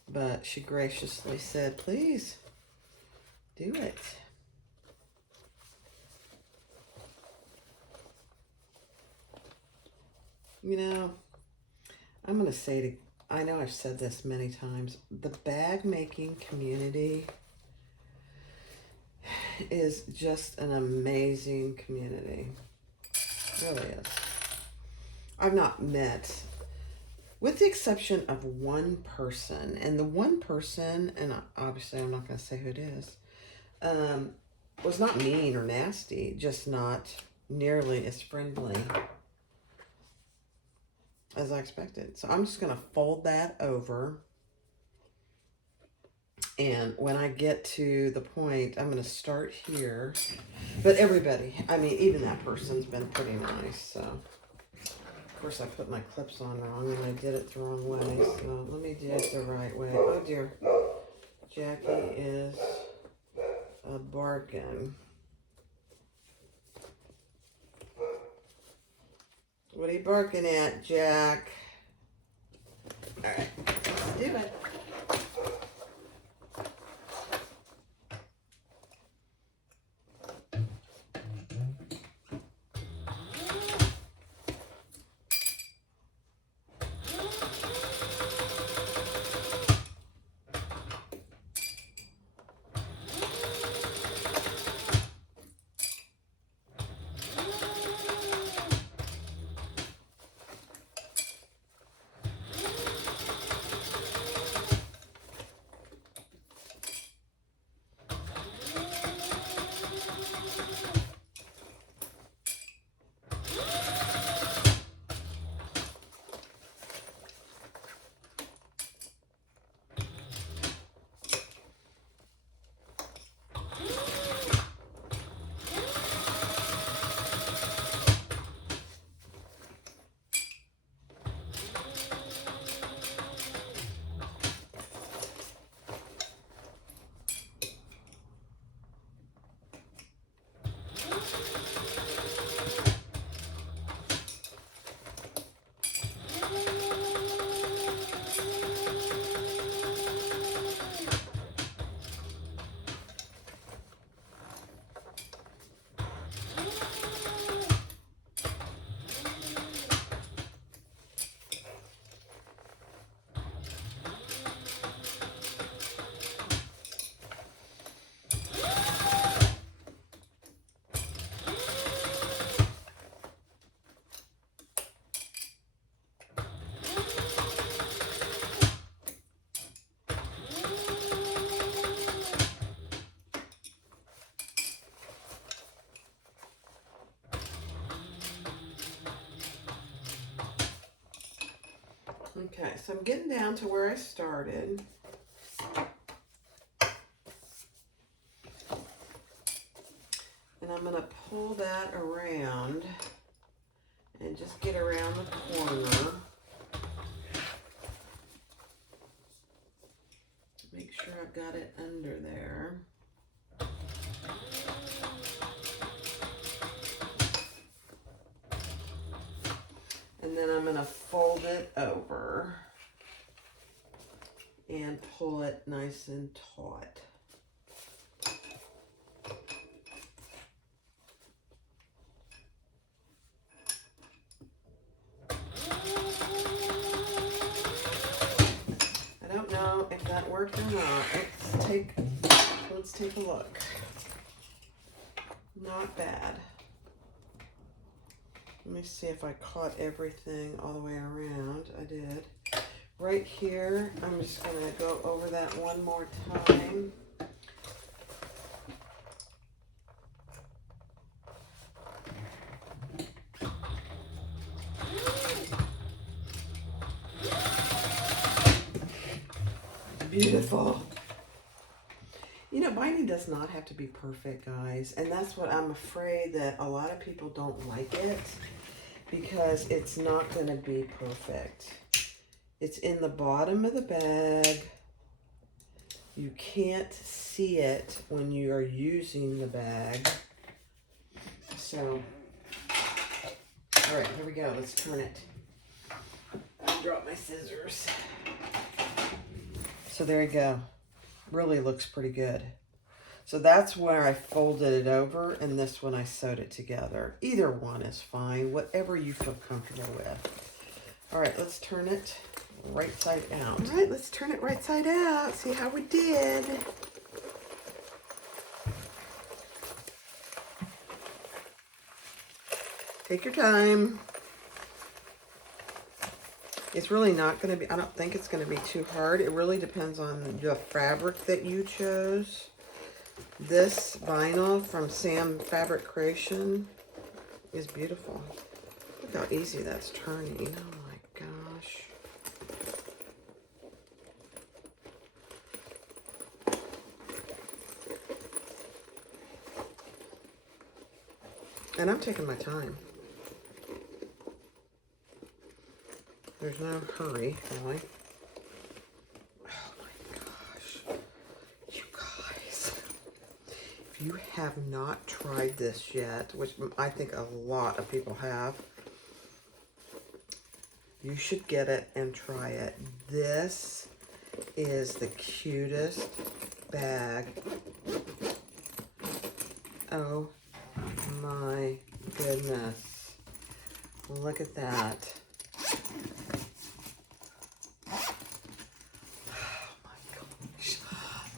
But she graciously said, please do it. You know, I'm going to say, I know I've said this many times, the bag making community is just an amazing community. It really is. I've not met, with the exception of one person, and the one person, and obviously I'm not going to say who it is, was not mean or nasty, just not nearly as friendly as I expected. So I'm just going to fold that over. And when I get to the point, I'm going to start here. But everybody, I mean, even that person's been pretty nice. So, of course, I put my clips on wrong and I did it the wrong way. So let me do it the right way. Oh, dear. Jackie is a bargain. What are you barking at, Jack? All right, let's do it. Okay, so I'm getting down to where I started. And I'm going to pull that around and just get around the corner. Make sure I've got it under there. And then I'm going to fold it over and pull it nice and taut. I don't know if that worked or not. Let's take a look. Not bad. Let me see if I caught everything all the way around. I did. Right here, I'm just going to go over that one more time. Beautiful. You know, binding does not have to be perfect, guys. And that's what I'm afraid that a lot of people don't like it, because it's not going to be perfect. It's in the bottom of the bag. You can't see it when you are using the bag. So, all right, here we go. Let's turn it. Drop my scissors. So there you go. Really looks pretty good. So that's where I folded it over, and this one I sewed it together. Either one is fine, whatever you feel comfortable with. All right, let's turn it right side out. All right, let's turn it right side out. See how we did. Take your time. It's really not going to be, I don't think it's going to be too hard. It really depends on the fabric that you chose. This vinyl from Sam Fabric Creation is beautiful. Look how easy that's turning. Oh my gosh. And I'm taking my time. There's no hurry, really. Oh my gosh. You guys. If you have not tried this yet, which I think a lot of people have, you should get it and try it. This is the cutest bag. Oh my goodness. Look at that.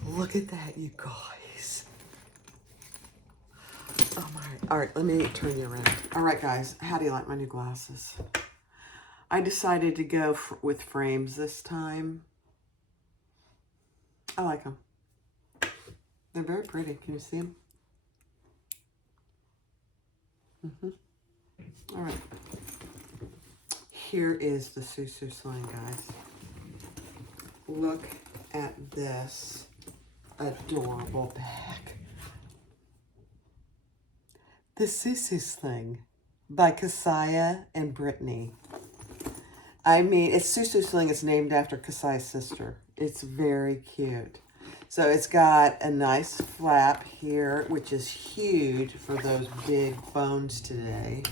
Look at that, you guys. Oh my, all right, let me turn you around. All right, guys, how do you like my new glasses? I decided to go with frames this time. I like them. They're very pretty. Can you see them? All right. Here is the Sling, guys. Look at this adorable bag. The Sling by Siah and Brittany. I mean, it's Sling is named after Siah's sister. It's very cute. So it's got a nice flap here, which is huge for those big phones today.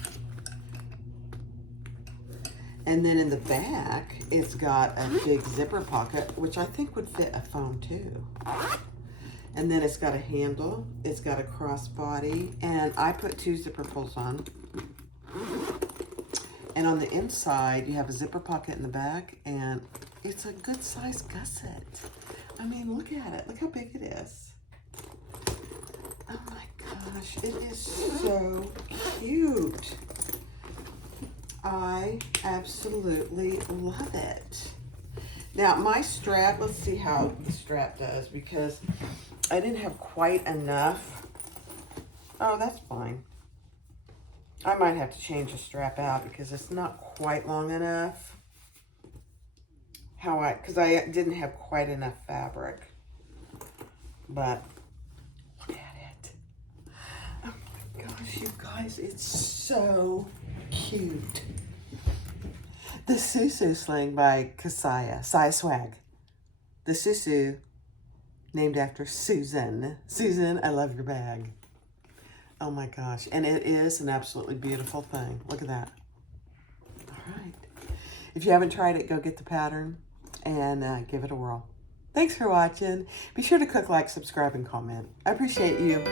And then in the back, it's got a big zipper pocket, which I think would fit a phone too. And then it's got a handle, it's got a crossbody, and I put 2 zipper pulls on. And on the inside, you have a zipper pocket in the back, and it's a good size gusset. I mean, look at it. Look how big it is. Oh my gosh, it is so cute. I absolutely love it. Now, my strap, let's see how the strap does, because I didn't have quite enough. Oh, that's fine. I might have to change the strap out because it's not quite long enough. because I didn't have quite enough fabric. But look at it. Oh my gosh, you guys, it's so cute. The Susu Sling by Siah Swag. The Susu, named after Susan. Susan, I love your bag. Oh my gosh. And it is an absolutely beautiful thing. Look at that. All right. If you haven't tried it, go get the pattern and give it a whirl. Thanks for watching. Be sure to click like, subscribe, and comment. I appreciate you.